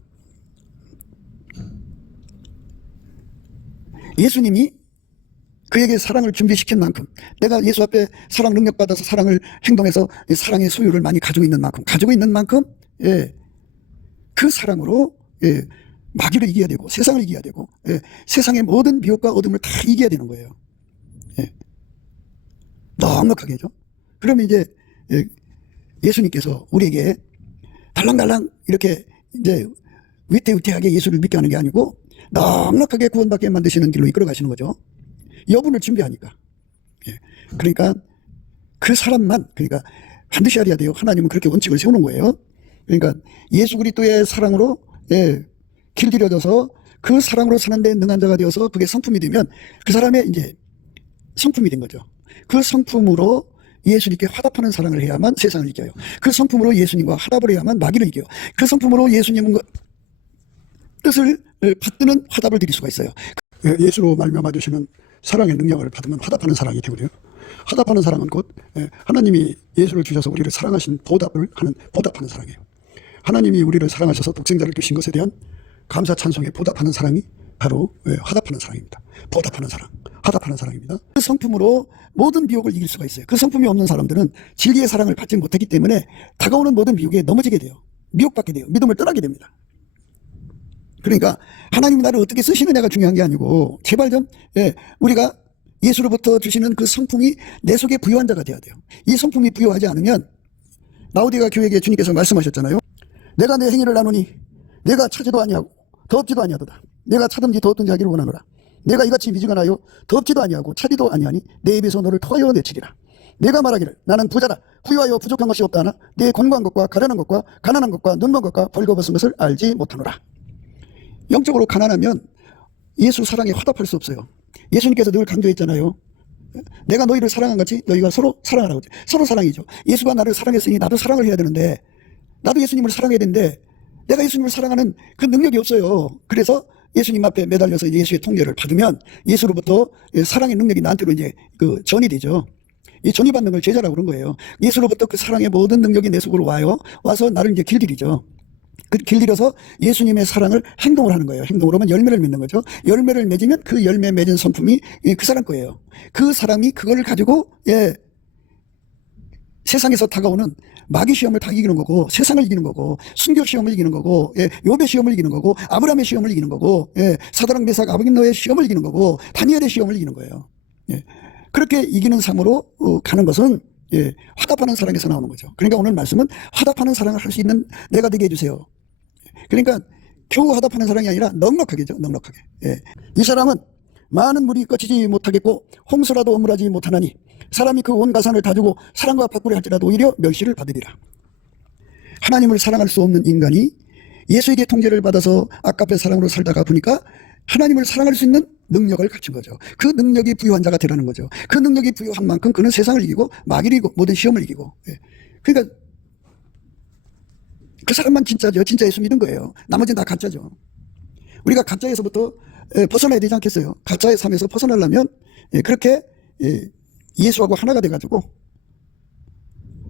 예수님이 그에게 사랑을 준비시킨 만큼 내가 예수 앞에 사랑 능력 받아서 사랑을 행동해서 사랑의 소유를 많이 가지고 있는 만큼 그 사랑으로 마귀를 이겨야 되고 세상을 이겨야 되고 세상의 모든 미혹과 어둠을 다 이겨야 되는 거예요. 넉넉하게죠. 그러면 이제 예수님께서 우리에게 달랑달랑 이렇게 이제 위태위태하게 예수를 믿게 하는 게 아니고 넉넉하게 구원받게 만드시는 길로 이끌어 가시는 거죠. 여분을 준비하니까. 그러니까 그 사람만, 그러니까 반드시 알아야 돼요. 하나님은 그렇게 원칙을 세우는 거예요. 그러니까 예수 그리스도의 사랑으로 길들여져서 그 사랑으로 사는데 능한 자가 되어서 그게 성품이 되면 그 사람의 이제 성품이 된 거죠. 그 성품으로 예수님께 화답하는 사랑을 해야만 세상을 이겨요. 그 성품으로 예수님과 화답을 해야만 마귀를 이겨요. 그 성품으로 예수님과 뜻을 받드는 화답을 드릴 수가 있어요. 예수로 말미암아 주시는 사랑의 능력을 받으면 화답하는 사랑이 되거든요. 화답하는 사랑은 곧 하나님이 예수를 주셔서 우리를 사랑하신 보답하는 사랑이에요. 하나님이 우리를 사랑하셔서 독생자를 주신 것에 대한 감사 찬송에 보답하는 사랑이 바로 화답하는 사랑입니다. 보답하는 사랑, 화답하는 사랑입니다. 그 성품으로 모든 미혹을 이길 수가 있어요. 그 성품이 없는 사람들은 진리의 사랑을 받지 못했기 때문에 다가오는 모든 미혹에 넘어지게 돼요. 미혹받게 돼요. 믿음을 떠나게 됩니다. 그러니까 하나님이 나를 어떻게 쓰시느냐가 중요한 게 아니고 제발 좀 우리가 예수로부터 주시는 그 성품이 내 속에 부유한 자가 되어야 돼요. 이 성품이 부유하지 않으면 라오디가 교회에게 주님께서 말씀하셨잖아요. 내가 내 행위를 나누니 내가 차지도 아니하고 더없지도 아니하도다. 내가 차든지 더없든지 하기를 원하노라. 내가 이같이 미지근하여 더없지도 아니하고 차지도 아니하니 내 입에서 너를 토하여 내치리라. 내가 말하기를 나는 부자다 부유하여 부족한 것이 없다 하나 내 권고한 것과 가련한 것과 가난한 것과 눈먼 것과 벌거벗은 것을 알지 못하노라. 영적으로 가난하면 예수 사랑에 화답할 수 없어요. 예수님께서 늘 강조했잖아요. 내가 너희를 사랑한 같이 너희가 서로 사랑하라고. 서로 사랑이죠. 예수가 나를 사랑했으니 나도 사랑을 해야 되는데, 나도 예수님을 사랑해야 되는데 내가 예수님을 사랑하는 그 능력이 없어요. 그래서 예수님 앞에 매달려서 예수의 통제를 받으면 예수로부터 사랑의 능력이 나한테로 이제 그 전이 되죠. 이 전이 받는 걸 제자라고 그런 거예요. 예수로부터 그 사랑의 모든 능력이 내 속으로 와서 나를 이제 길들이죠. 그 길들여서 예수님의 사랑을 행동을 하는 거예요. 행동으로 하면 열매를 맺는 거죠. 열매를 맺으면 그 열매 맺은 성품이 그 사람 거예요. 그 사람이 그걸 가지고 세상에서 다가오는 마귀 시험을 다 이기는 거고, 세상을 이기는 거고, 순교 시험을 이기는 거고, 욥의 시험을 이기는 거고, 아브라함의 시험을 이기는 거고, 사드락 메삭 아벳네고의 시험을 이기는 거고, 다니엘의 시험을 이기는 거예요. 그렇게 이기는 삶으로 가는 것은 화답하는 사랑에서 나오는 거죠. 그러니까 오늘 말씀은 화답하는 사랑을 할 수 있는 내가 되게 해주세요. 그러니까 겨우 화답하는 사랑이 아니라 넉넉하게죠. 넉넉하게. 이 사람은 많은 물이 꺼지지 못하겠고 홍수라도 어물하지 못하나니 사람이 그 온 가산을 다 주고 사랑과 바꾸려 할지라도 오히려 멸시를 받으리라. 하나님을 사랑할 수 없는 인간이 예수에게 통제를 받아서 아깝의 사랑으로 살다가 보니까 하나님을 사랑할 수 있는 능력을 갖춘 거죠. 그 능력이 부유한 자가 되라는 거죠. 그 능력이 부유한 만큼 그는 세상을 이기고 마귀를 이기고 모든 시험을 이기고. 그러니까 그 사람만 진짜죠. 진짜 예수 믿은 거예요. 나머지는 다 가짜죠. 우리가 가짜에서부터 벗어나야 되지 않겠어요? 가짜의 삶에서 벗어나려면 그렇게 예수하고 하나가 돼가지고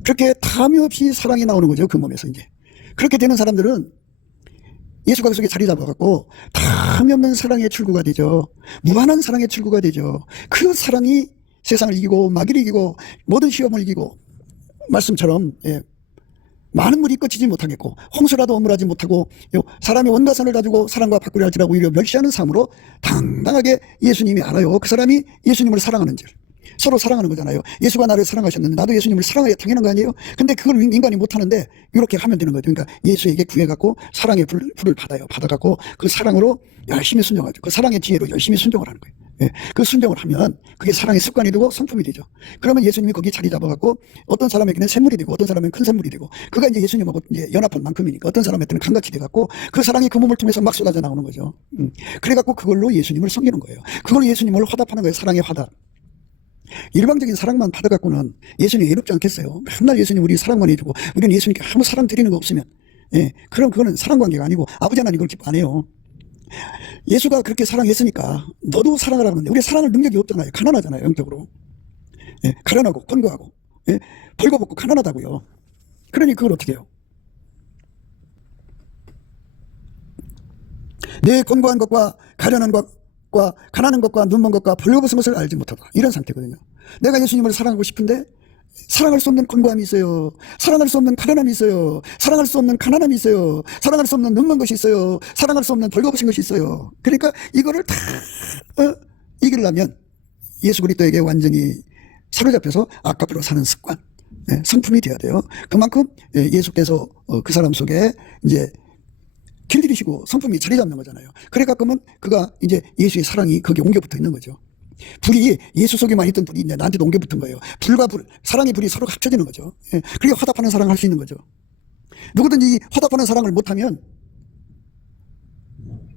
그렇게 탐이 없이 사랑이 나오는 거죠. 그 몸에서 이제. 그렇게 되는 사람들은 예수가 그 속에 자리 잡아갖고 탐이 없는 사랑의 출구가 되죠. 무한한 사랑의 출구가 되죠. 그 사랑이 세상을 이기고 마귀를 이기고 모든 시험을 이기고 말씀처럼 많은 물이 꺼지지 못하겠고 홍수라도 어물하지 못하고 사람이 온 가산을 가지고 사랑과 바꾸려 할지라도 오히려 멸시하는 삶으로 당당하게 예수님이 알아요. 그 사람이 예수님을 사랑하는 줄. 서로 사랑하는 거잖아요. 예수가 나를 사랑하셨는데 나도 예수님을 사랑해야 당연한 거 아니에요? 근데 그걸 인간이 못하는데 이렇게 하면 되는 거죠. 그러니까 예수에게 구해갖고 사랑의 불을 받아요. 받아갖고 그 사랑으로 열심히 순종하죠. 그 사랑의 지혜로 열심히 순종을 하는 거예요. 그 순종을 하면 그게 사랑의 습관이 되고 성품이 되죠. 그러면 예수님이 거기 자리 잡아갖고 어떤 사람에게는 샘물이 되고 어떤 사람에게는 큰 샘물이 되고 그가 이제 예수님하고 이제 연합한 만큼이니까 어떤 사람한테는 강같이 돼갖고 그 사랑이 그 몸을 통해서 막 쏟아져 나오는 거죠. 그래갖고 그걸로 예수님을 섬기는 거예요. 그걸로 예수님을 화답하는 거예요. 사랑의 화답. 일방적인 사랑만 받아갖고는 예수님 외롭지 않겠어요? 맨날 예수님 우리 사랑만 해주고 우리는 예수님께 아무 사랑 드리는 거 없으면 그럼 그거는 사랑 관계가 아니고 아버지 하나님 그걸 기뻐 안 해요. 예수가 그렇게 사랑했으니까 너도 사랑을 하는데 우리 사랑할 능력이 없잖아요. 가난하잖아요. 영적으로. 가련하고 권고하고 벌거벗고 가난하다고요. 그러니 그걸 어떻게 해요? 내 권고한 것과 가련한 것과 가난한 것과 눈먼 것과 벌거벗은 것을 알지 못하다. 이런 상태거든요. 내가 예수님을 사랑하고 싶은데 사랑할 수 없는 권고함이 있어요. 사랑할 수 없는 가련함이 있어요. 사랑할 수 없는 가난함이 있어요. 사랑할 수 없는 눈먼 것이 있어요. 사랑할 수 없는 벌거벗은 것이 있어요. 그러니까 이거를 다 이기려면 예수 그리스도에게 완전히 사로잡혀서 아까로 사는 습관, 성품이 되어야 돼요. 그만큼 예수께서 그 사람 속에 이제 길들이시고 성품이 자리 잡는 거잖아요. 그래 갖고는 그가 이제 예수의 사랑이 거기에 옮겨 붙어 있는 거죠. 불이 예수 속에만 있던 불이 이제 나한테도 옮겨 붙은 거예요. 불과 불, 사랑의 불이 서로 합쳐지는 거죠. 그게 화답하는 사랑을 할 수 있는 거죠. 누구든지 화답하는 사랑을 못하면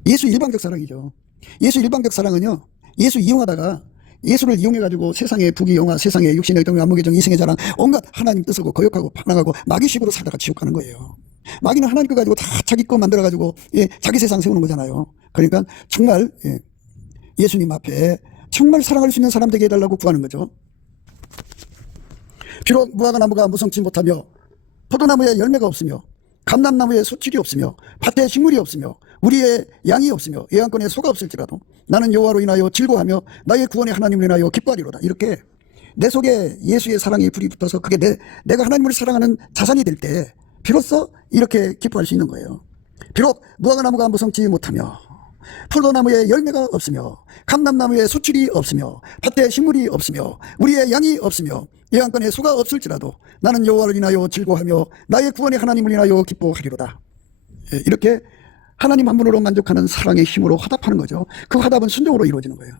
예수 일방적 사랑이죠. 예수 일방적 사랑은요, 예수 이용하다가 예수를 이용해가지고 세상의 부귀영화, 세상의 육신의 동 안목의 정, 이생의 자랑, 온갖 하나님 뜻하고 거역하고 반항하고 마귀식으로 살다가 지옥 가는 거예요. 마귀는 하나님 거 가지고 다 자기 거 만들어가지고 자기 세상 세우는 거잖아요. 그러니까 정말 예수님 앞에 정말 사랑할 수 있는 사람 되게 해달라고 구하는 거죠. 비록 무화과나무가 무성치 못하며 포도나무에 열매가 없으며 감람나무에 소출이 없으며 밭에 식물이 없으며 우리의 양이 없으며 예언권에 소가 없을지라도 나는 여호와로 인하여 즐거워하며 나의 구원의 하나님을 인하여 기뻐하리로다. 이렇게 내 속에 예수의 사랑이 불이 붙어서 그게 내가 하나님을 사랑하는 자산이 될 때 비로소 이렇게 기뻐할 수 있는 거예요. 비록 무화과나무가 무성치 못하며 포도나무에 열매가 없으며 감람나무에 소출이 없으며 밭에 식물이 없으며 우리의 양이 없으며 예언권에 소가 없을지라도 나는 여호와를 인하여 즐거워하며 나의 구원의 하나님을 인하여 기뻐하리로다. 이렇게 하나님 한 분으로 만족하는 사랑의 힘으로 화답하는 거죠. 그 화답은 순종으로 이루어지는 거예요.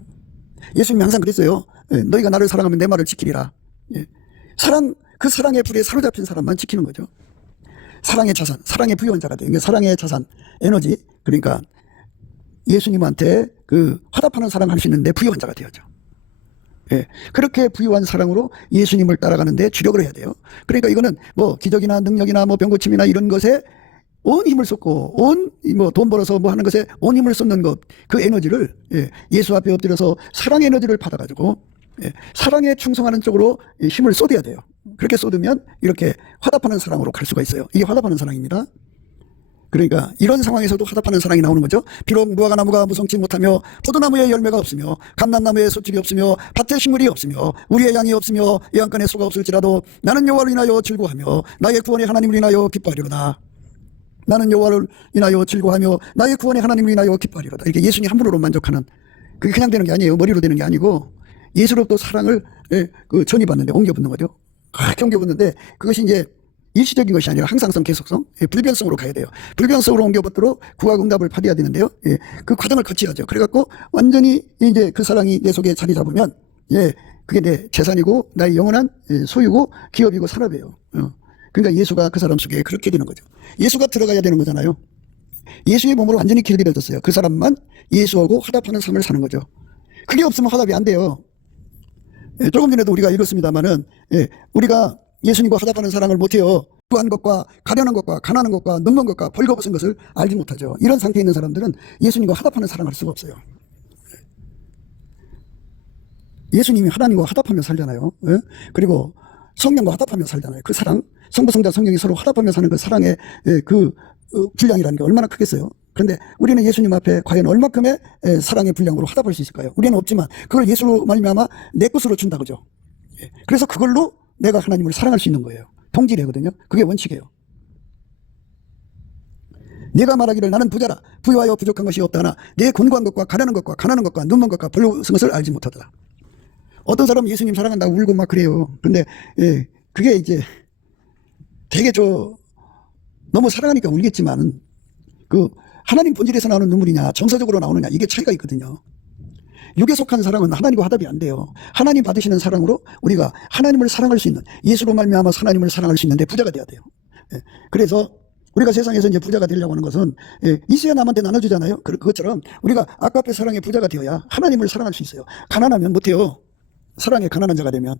예수님이 항상 그랬어요. 너희가 나를 사랑하면 내 말을 지키리라. 그 사랑의 불에 사로잡힌 사람만 지키는 거죠. 사랑의 자산, 사랑의 부유한 자가 돼요. 사랑의 자산, 에너지, 그러니까 예수님한테 그 화답하는 사랑을 할 수 있는데 부유한 자가 되어죠. 예, 그렇게 부유한 사랑으로 예수님을 따라가는데 주력을 해야 돼요. 그러니까 이거는 뭐 기적이나 능력이나 뭐 병고침이나 이런 것에 온 힘을 쏟고 온 뭐 돈 벌어서 뭐 하는 것에 온 힘을 쏟는 것, 그 에너지를 예수 앞에 엎드려서 사랑의 에너지를 받아가지고 사랑에 충성하는 쪽으로 힘을 쏟아야 돼요. 그렇게 쏟으면 이렇게 화답하는 사랑으로 갈 수가 있어요. 이게 화답하는 사랑입니다. 그러니까 이런 상황에서도 화답하는 사랑이 나오는 거죠. 비록 무화과 나무가 무성치 못하며 포도나무에 열매가 없으며 감람나무에 소집이 없으며 밭에 식물이 없으며 우리의 양이 없으며 예언간에 소가 없을지라도 나는 여호와를 인하여 즐거워하며 나의 구원의 하나님을 인하여 기뻐하리로다. 나는 여호와를 인하여 즐거워하며 나의 구원의 하나님을 인하여 기뻐하리로다. 이렇게 예수님 한 분으로 만족하는, 그게 그냥 되는 게 아니에요. 머리로 되는 게 아니고 예수로부터 사랑을 전이받는데 옮겨붙는 거죠. 그렇게 옮겨붙는데 그것이 이제 일시적인 것이 아니라 항상성, 계속성, 불변성으로 가야 돼요. 불변성으로 옮겨붙도록 구하응답을 받아야 되는데요. 그 과정을 거쳐야죠. 그래갖고 완전히 이제 그 사랑이 내 속에 자리 잡으면 그게 내 재산이고 나의 영원한 소유고 기업이고 산업이에요. 그러니까 예수가 그 사람 속에 그렇게 되는 거죠. 예수가 들어가야 되는 거잖아요. 예수의 몸으로 완전히 길들여졌어요. 그 사람만 예수하고 화답하는 삶을 사는 거죠. 그게 없으면 화답이 안 돼요. 조금 전에도 우리가 읽었습니다마는 우리가 예수님과 화답하는 사랑을 못해요. 구한 것과 가련한 것과 가난한 것과 눈먼 것과 벌거벗은 것을 알지 못하죠. 이런 상태에 있는 사람들은 예수님과 화답하는 사랑을 할 수가 없어요. 예수님이 하나님과 화답하며 살잖아요. 그리고 성령과 화답하며 살잖아요. 그 사랑, 성부, 성자, 성령이 서로 화답하며 사는 그 사랑의 그 분량이라는 게 얼마나 크겠어요. 그런데 우리는 예수님 앞에 과연 얼마큼의 사랑의 분량으로 화답할 수 있을까요? 우리는 없지만 그걸 예수로 말미암아 내 것으로 준다 그죠. 그래서 그걸로 내가 하나님을 사랑할 수 있는 거예요. 동질이거든요. 그게 원칙이에요. 내가 말하기를 나는 부자라 부유하여 부족한 것이 없다나 내 곤고한 것과 가난한 것과 가난한 것과 눈먼 것과 벌거벗은 것을 알지 못하더라. 어떤 사람은 예수님 사랑한다고 울고 막 그래요. 그런데 그게 이제 되게 너무 사랑하니까 울겠지만 그 하나님 본질에서 나오는 눈물이냐 정서적으로 나오느냐 이게 차이가 있거든요. 육에 속한 사랑은 하나님과 화답이 안 돼요. 하나님 받으시는 사랑으로 우리가 하나님을 사랑할 수 있는, 예수로 말미암아 하나님을 사랑할 수 있는데 부자가 돼야 돼요. 그래서 우리가 세상에서 이제 부자가 되려고 하는 것은 있어야 남한테 나눠주잖아요. 그것처럼 우리가 아까의 사랑의 부자가 되어야 하나님을 사랑할 수 있어요. 가난하면 못해요. 사랑에 가난한 자가 되면.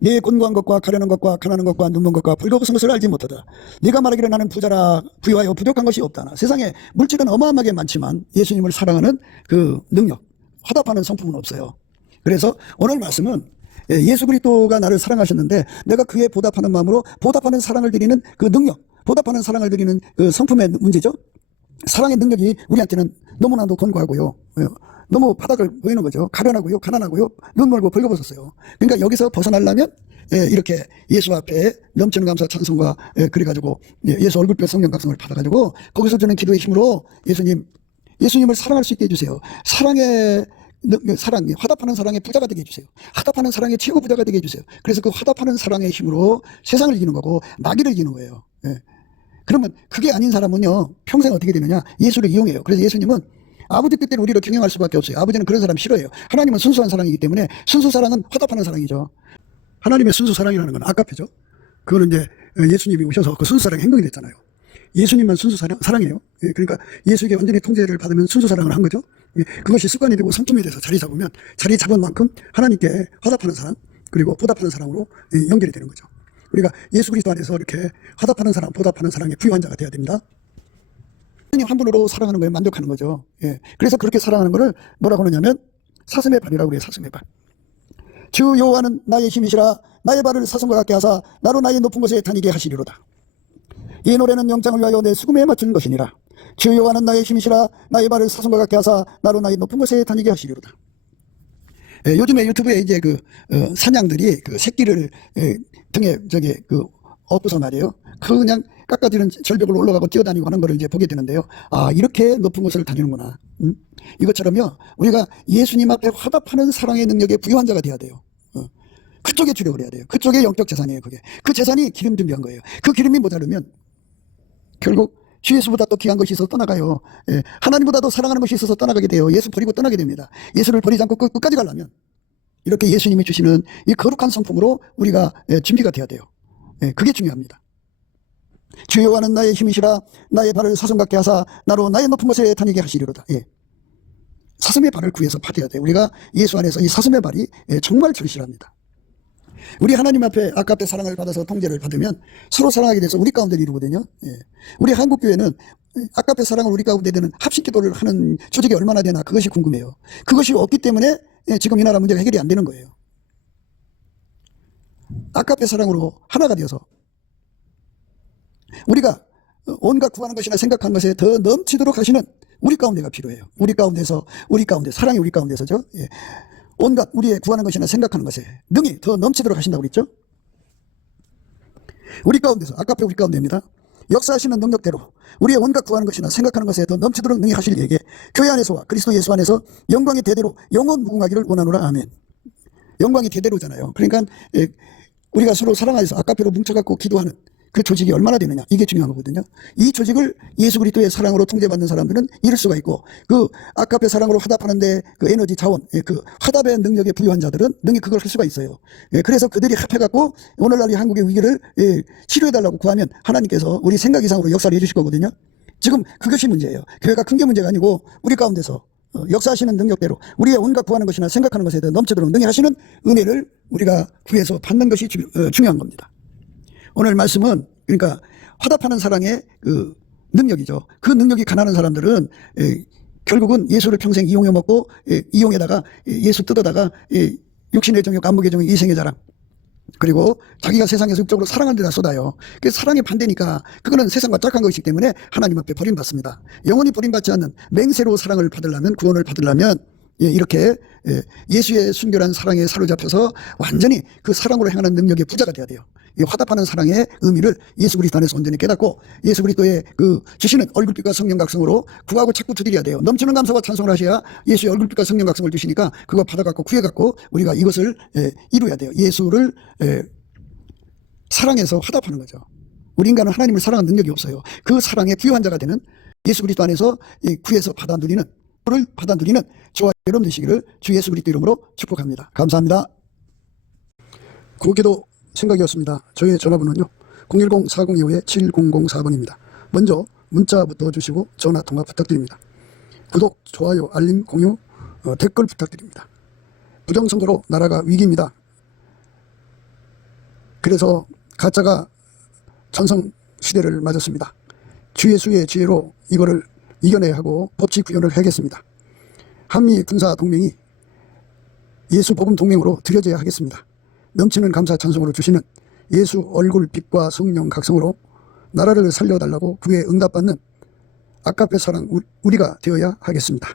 내 곤고한 것과 가련한 것과 가난한 것과 눈먼 것과 벌거벗은 것을 알지 못하다. 네가 말하기를 나는 부자라 부유하여 부족한 것이 없다나. 세상에 물질은 어마어마하게 많지만 예수님을 사랑하는 그 능력, 화답하는 성품은 없어요. 그래서 오늘 말씀은 예수 그리스도가 나를 사랑하셨는데 내가 그에 보답하는 마음으로 보답하는 사랑을 드리는 그 능력, 보답하는 사랑을 드리는 그 성품의 문제죠. 사랑의 능력이 우리한테는 너무나도 곤고하고요. 너무 바닥을 보이는 거죠. 가련하고요, 가난하고요, 눈멀고 벌거벗었어요. 그러니까 여기서 벗어나려면 이렇게 예수 앞에 넘치는 감사 찬송과 그래가지고 예수 얼굴별 성령 각성을 받아가지고 거기서 주는 기도의 힘으로 예수님을 사랑할 수 있게 해주세요. 사랑이 화답하는 사랑의 부자가 되게 해주세요. 화답하는 사랑의 최고 부자가 되게 해주세요. 그래서 그 화답하는 사랑의 힘으로 세상을 이기는 거고 마귀를 이기는 거예요. 그러면 그게 아닌 사람은요 평생 어떻게 되느냐, 예수를 이용해요. 그래서 예수님은 아버지 뜻대로 우리를 경영할 수밖에 없어요. 아버지는 그런 사람 싫어해요. 하나님은 순수한 사랑이기 때문에 순수 사랑은 화답하는 사랑이죠. 하나님의 순수 사랑이라는 건 아까페죠. 그거는 이제 예수님이 오셔서 그 순수 사랑이 행동이 됐잖아요. 예수님만 순수 사랑이에요. 그러니까 예수에게 완전히 통제를 받으면 순수 사랑을 한 거죠. 그것이 습관이 되고 성품이 돼서 자리 잡으면 자리 잡은 만큼 하나님께 화답하는 사랑 그리고 보답하는 사랑으로 연결이 되는 거죠. 우리가 예수 그리스도 안에서 이렇게 화답하는 사랑, 보답하는 사랑에 부유한 자가 되어야 됩니다. 하나님 한 분으로 사랑하는 거에 만족하는 거죠. 그래서 그렇게 사랑하는 거를 뭐라고 하느냐면 사슴의 발이라고 그래요. 사슴의 발. 주 여호와는 나의 힘이시라 나의 발을 사슴과 같게 하사 나로 나의 높은 곳에 다니게 하시리로다. 이 노래는 영장을 위하여 내 수금에 맞춘 것이니라. 주 여호와는 나의 힘이시라 나의 발을 사슴과 같게 하사 나로 나의 높은 곳에 다니게 하시리로다. 요즘에 유튜브에 이제 사냥들이 그 새끼를 등에 엎고서 말이에요. 그냥 깎아지는 절벽을 올라가고 뛰어다니고 하는 거를 이제 보게 되는데요. 아, 이렇게 높은 곳을 다니는구나. 이것처럼요, 우리가 예수님 앞에 화답하는 사랑의 능력에 부유한 자가 돼야 돼요. 그쪽에 주력을 해야 돼요. 그쪽에 영적 재산이에요, 그게. 그 재산이 기름 준비한 거예요. 그 기름이 모자르면 결국 주 예수보다 또 귀한 것이 있어서 떠나가요. 하나님보다도 사랑하는 것이 있어서 떠나가게 돼요. 예수 버리고 떠나게 됩니다. 예수를 버리지 않고 끝까지 가려면 이렇게 예수님이 주시는 이 거룩한 성품으로 우리가 준비가 돼야 돼요. 그게 중요합니다. 주 여호와는 나의 힘이시라. 나의 발을 사슴 같게 하사 나로 나의 높은 곳에 다니게 하시리로다. 예. 사슴의 발을 구해서 파뎌야 돼요. 우리가 예수 안에서 이 사슴의 발이 정말 절실합니다. 우리 하나님 앞에 아깝게 사랑을 받아서 통제를 받으면 서로 사랑하게 돼서 우리 가운데를 이루거든요. 예. 우리 한국교회는 아깝게 사랑을 우리 가운데 되는 합식기도를 하는 조직이 얼마나 되나 그것이 궁금해요. 그것이 없기 때문에 지금 이 나라 문제가 해결이 안 되는 거예요. 아깝게 사랑으로 하나가 되어서 우리가 온갖 구하는 것이나 생각하는 것에 더 넘치도록 하시는 우리 가운데가 필요해요. 우리 가운데 사랑이 우리 가운데서죠. 예. 온갖 우리의 구하는 것이나 생각하는 것에 능히 더 넘치도록 하신다고 그랬죠. 우리 가운데서 아까페 우리 가운데입니다. 역사하시는 능력대로 우리의 온갖 구하는 것이나 생각하는 것에 더 넘치도록 능히 하실 이에게 교회 안에서와 그리스도 예수 안에서 영광이 대대로 영원 무궁하기를 원하노라. 아멘. 영광이 대대로잖아요. 그러니까 우리가 서로 사랑하여서 아까페로 뭉쳐갖고 기도하는 그 조직이 얼마나 되느냐, 이게 중요한 거거든요. 이 조직을 예수 그리스도의 사랑으로 통제받는 사람들은 이룰 수가 있고, 그 아깝의 사랑으로 화답하는데 그 에너지 자원, 그 화답의 능력에 부유한 자들은 능히 그걸 할 수가 있어요. 그래서 그들이 합해갖고 오늘날 이 한국의 위기를 치료해달라고 구하면 하나님께서 우리 생각 이상으로 역사를 해주실 거거든요. 지금 그것이 문제예요. 교회가 큰 게 문제가 아니고 우리 가운데서 역사하시는 능력대로 우리의 온갖 구하는 것이나 생각하는 것에 대해 넘치도록 능히 하시는 은혜를 우리가 구해서 받는 것이 중요한 겁니다. 오늘 말씀은 그러니까 화답하는 사랑의 그 능력이죠. 그 능력이 가난한 사람들은 결국은 예수를 평생 이용해 먹고 이용에다가 예수 뜯어다가 육신의 정욕, 안목의 정욕, 이생의 자랑, 그리고 자기가 세상에서 육적으로 사랑하는 데다 쏟아요. 그 사랑의 반대니까 그거는 세상과 짝한 것이기 때문에 하나님 앞에 버림받습니다. 영원히 버림받지 않는 맹세로 사랑을 받으려면, 구원을 받으려면 이렇게 예수의 순결한 사랑에 사로잡혀서 완전히 그 사랑으로 행하는 능력의 부자가 돼야 돼요. 이 화답하는 사랑의 의미를 예수 그리스도 안에서 온전히 깨닫고 예수 그리스도의 그 주시는 얼굴빛과 성령 각성으로 구하고 자꾸 두드려야 돼요. 넘치는 감사와 찬송을 하셔야 예수의 얼굴빛과 성령 각성을 주시니까 그거 받아갖고 구해갖고 우리가 이것을 이루어야 돼요. 예수를 사랑해서 화답하는 거죠. 우리 인간은 하나님을 사랑하는 능력이 없어요. 그 사랑의 부유한 자가 되는 예수 그리스도 안에서 구해서 받아 누리는 저와 여러분 되시기를 주 예수 그리스도 이름으로 축복합니다. 감사합니다. 구기도 생각이었습니다. 저의 전화번호는요 010-4025-7004번입니다. 먼저 문자부터 주시고 전화 통화 부탁드립니다. 구독, 좋아요, 알림, 공유, 댓글 부탁드립니다. 부정선거로 나라가 위기입니다. 그래서 가짜가 전성시대를 맞았습니다. 주 예수의 지혜로 이거를 이겨내야 하고 법치 구현을 하겠습니다. 한미 군사 동맹이 예수 복음 동맹으로 들여져야 하겠습니다. 넘치는 감사 찬송으로 주시는 예수 얼굴 빛과 성령 각성으로 나라를 살려달라고 그에 응답받는 아깝의 사랑 우리가 되어야 하겠습니다.